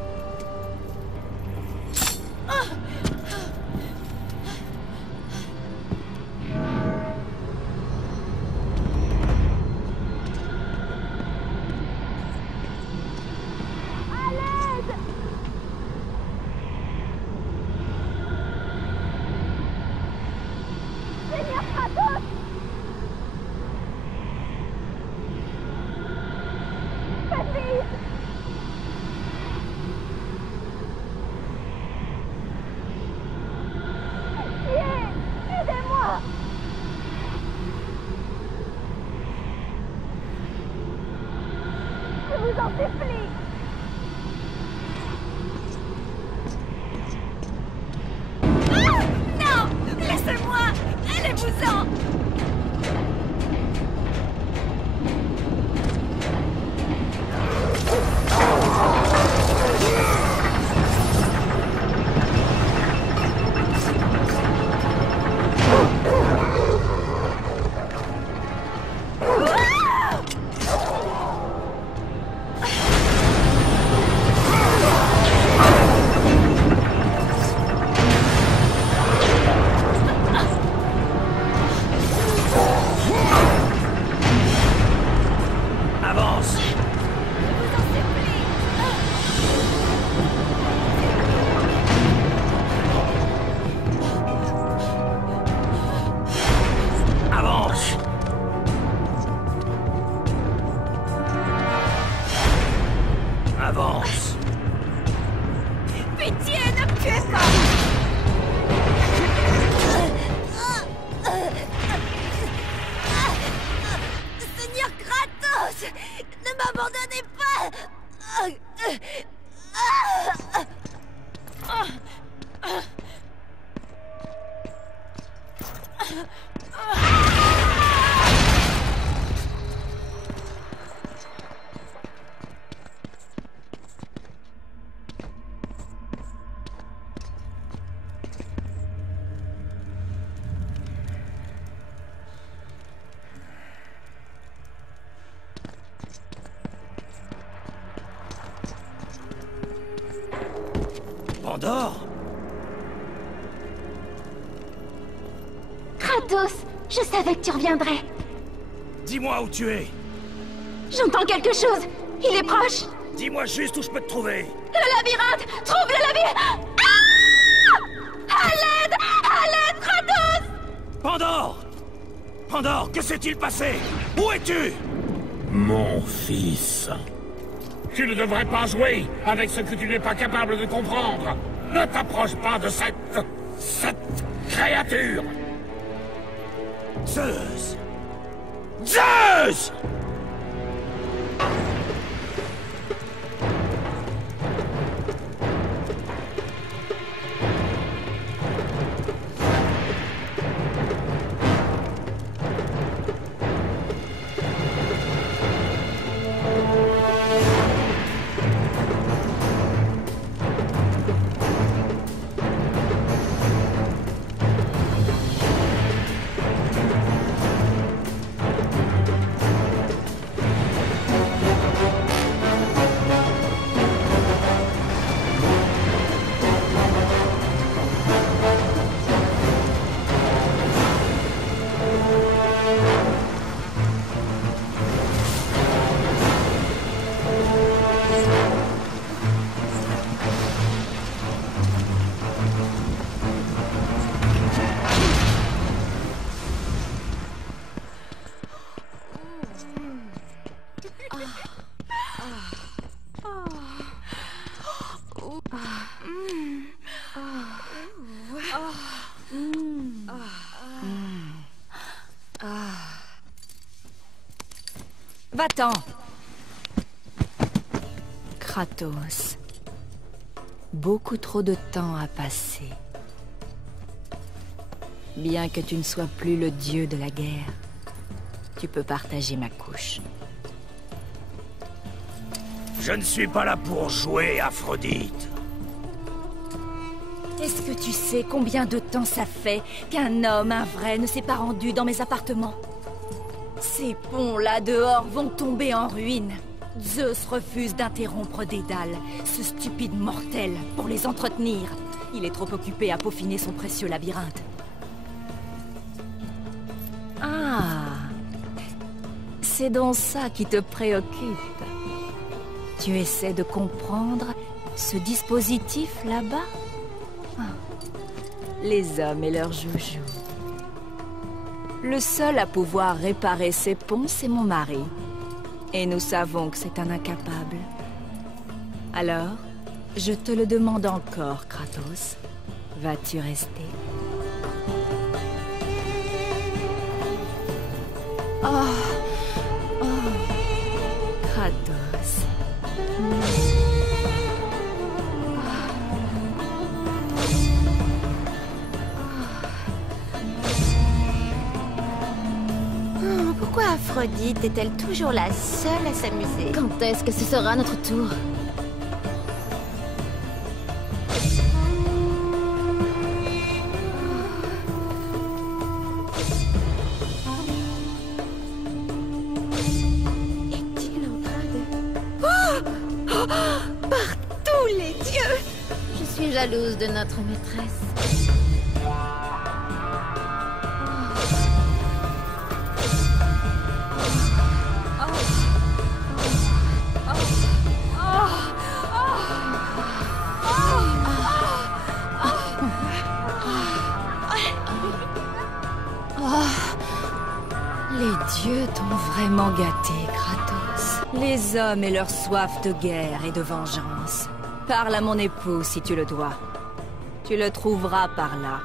Pandore? Kratos, je savais que tu reviendrais. Dis-moi où tu es. J'entends quelque chose. Il est proche. Dis-moi juste où je peux te trouver. Le labyrinthe. Trouve le labyrinthe. Ah! À l'aide! À l'aide, Kratos! Pandore! Pandore, que s'est-il passé? Où es-tu? Mon fils. Tu ne devrais pas jouer avec ce que tu n'es pas capable de comprendre. Ne t'approche pas de cette créature. Zeus! Zeus! Va-t'en. Kratos. Beaucoup trop de temps a passé. Bien que tu ne sois plus le dieu de la guerre, tu peux partager ma couche. Je ne suis pas là pour jouer, Aphrodite. Est-ce que tu sais combien de temps ça fait qu'un homme, un vrai, ne s'est pas rendu dans mes appartements? Ces ponts là dehors vont tomber en ruine. Zeus refuse d'interrompre Dédale, ce stupide mortel, pour les entretenir. Il est trop occupé à peaufiner son précieux labyrinthe. Ah, c'est donc ça qui te préoccupe. Tu essaies de comprendre ce dispositif là-bas? Les hommes et leurs joujoux. Le seul à pouvoir réparer ces ponts, c'est mon mari. Et nous savons que c'est un incapable. Alors, je te le demande encore, Kratos. Vas-tu rester? Oh, Kratos. Pourquoi Aphrodite est-elle toujours la seule à s'amuser? Quand est-ce que ce sera notre tour? Est-il en train de... Oh! Par tous les dieux! Je suis jalouse de notre maîtresse. Les dieux t'ont vraiment gâté, Kratos. Les hommes et leur soif de guerre et de vengeance. Parle à mon époux si tu le dois. Tu le trouveras par là.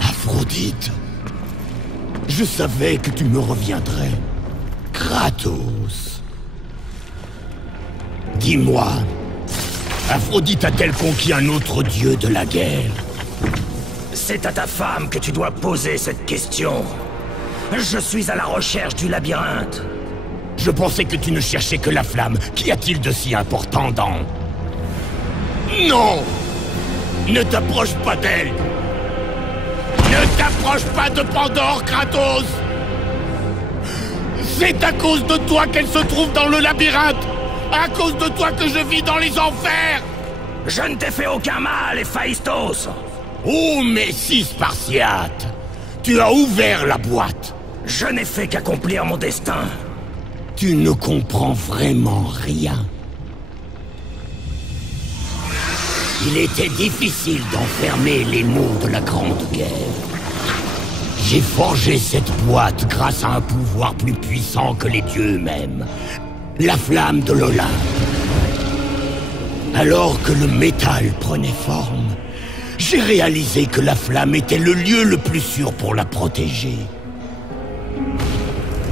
Aphrodite, je savais que tu me reviendrais. Kratos. Dis-moi, Aphrodite a-t-elle conquis un autre dieu de la guerre? C'est à ta femme que tu dois poser cette question. Je suis à la recherche du labyrinthe. Je pensais que tu ne cherchais que la flamme. Qu'y a-t-il de si important dans... Non! Ne t'approche pas d'elle! Ne t'approche pas de Pandore, Kratos! C'est à cause de toi qu'elle se trouve dans le labyrinthe! À cause de toi que je vis dans les enfers! Je ne t'ai fait aucun mal, Héphaïstos! Oh, mais si, Spartiate! Tu as ouvert la boîte! Je n'ai fait qu'accomplir mon destin! Tu ne comprends vraiment rien. Il était difficile d'enfermer les mots de la Grande Guerre. J'ai forgé cette boîte grâce à un pouvoir plus puissant que les dieux eux-mêmes. La flamme de l'Olympe. Alors que le métal prenait forme, j'ai réalisé que la flamme était le lieu le plus sûr pour la protéger.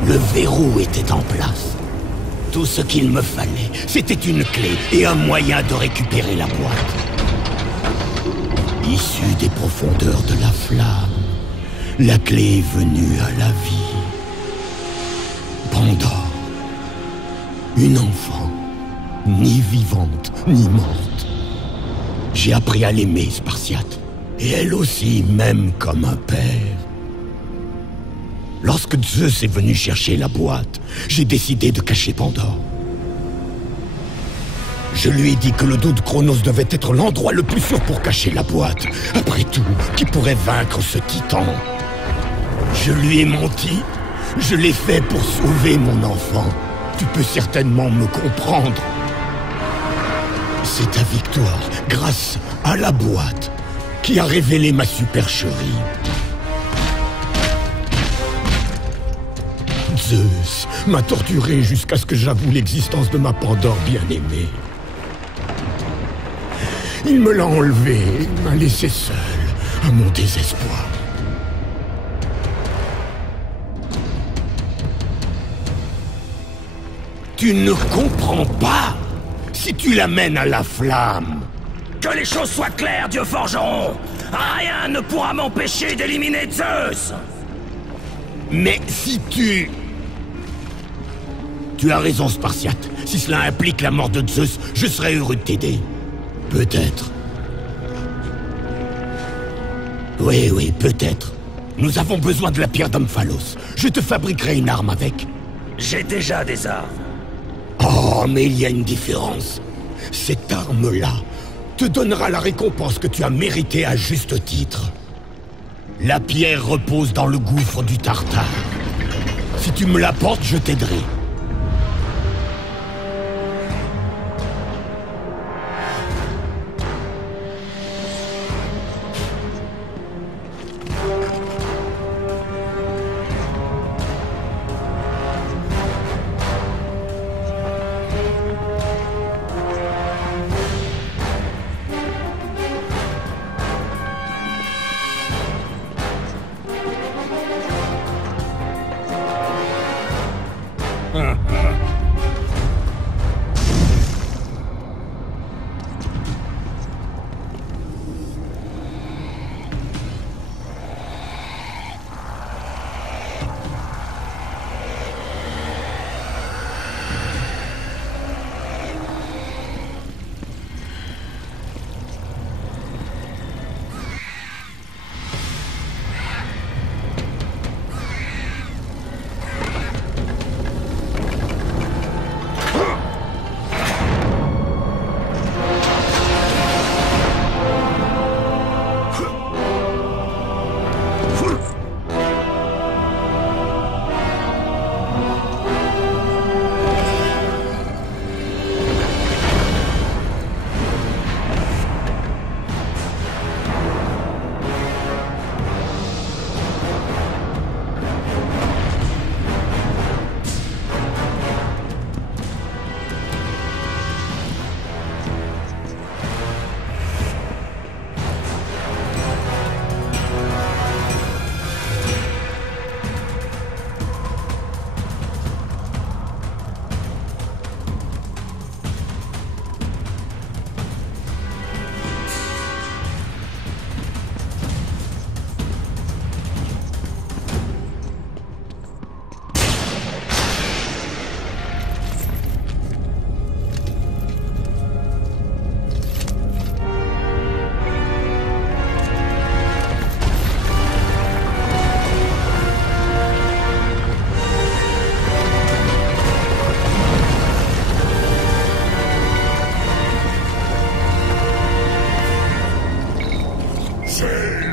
Le verrou était en place. Tout ce qu'il me fallait, c'était une clé et un moyen de récupérer la boîte. Issue des profondeurs de la flamme, la clé est venue à la vie. Pandore, une enfant, ni vivante, ni morte. J'ai appris à l'aimer, Spartiate, et elle aussi m'aime comme un père. Lorsque Zeus est venu chercher la boîte, j'ai décidé de cacher Pandore. Je lui ai dit que le dos de Chronos devait être l'endroit le plus sûr pour cacher la boîte. Après tout, qui pourrait vaincre ce titan? Je lui ai menti. Je l'ai fait pour sauver mon enfant. Tu peux certainement me comprendre. C'est ta victoire, grâce à la boîte, qui a révélé ma supercherie. Zeus m'a torturé jusqu'à ce que j'avoue l'existence de ma Pandore bien-aimée. Il me l'a enlevé et m'a laissé seul, à mon désespoir. Tu ne comprends pas? Si tu l'amènes à la flamme... Que les choses soient claires, dieu forgeron! Rien ne pourra m'empêcher d'éliminer Zeus! Mais si tu... Tu as raison, Spartiate. Si cela implique la mort de Zeus, je serais heureux de t'aider. Peut-être. Oui, peut-être. Nous avons besoin de la pierre d'Omphalos. Je te fabriquerai une arme avec. J'ai déjà des armes. Oh, mais il y a une différence. Cette arme-là te donnera la récompense que tu as méritée à juste titre. La pierre repose dans le gouffre du Tartare. Si tu me l'apportes, je t'aiderai.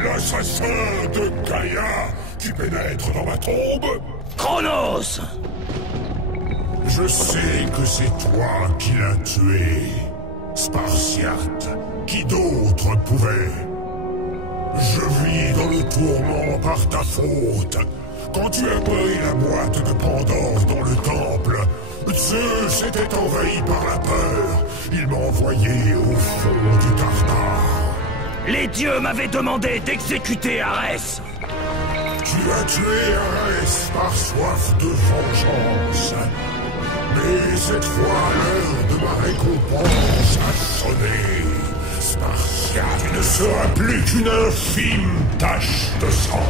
L'assassin de Gaïa qui pénètre dans ma tombe? Chronos! Je sais que c'est toi qui l'as tué, Spartiate. Qui d'autre pouvait? Je vis dans le tourment par ta faute. Quand tu as pris la boîte de Pandore dans le temple, Zeus était envahi par la peur. Il m'a envoyé au fond du Tartare. Les dieux m'avaient demandé d'exécuter Arès. Tu as tué Arès par soif de vengeance. Mais cette fois, l'heure de ma récompense a sonné. Spartiate, tu ne seras plus qu'une infime tache de sang.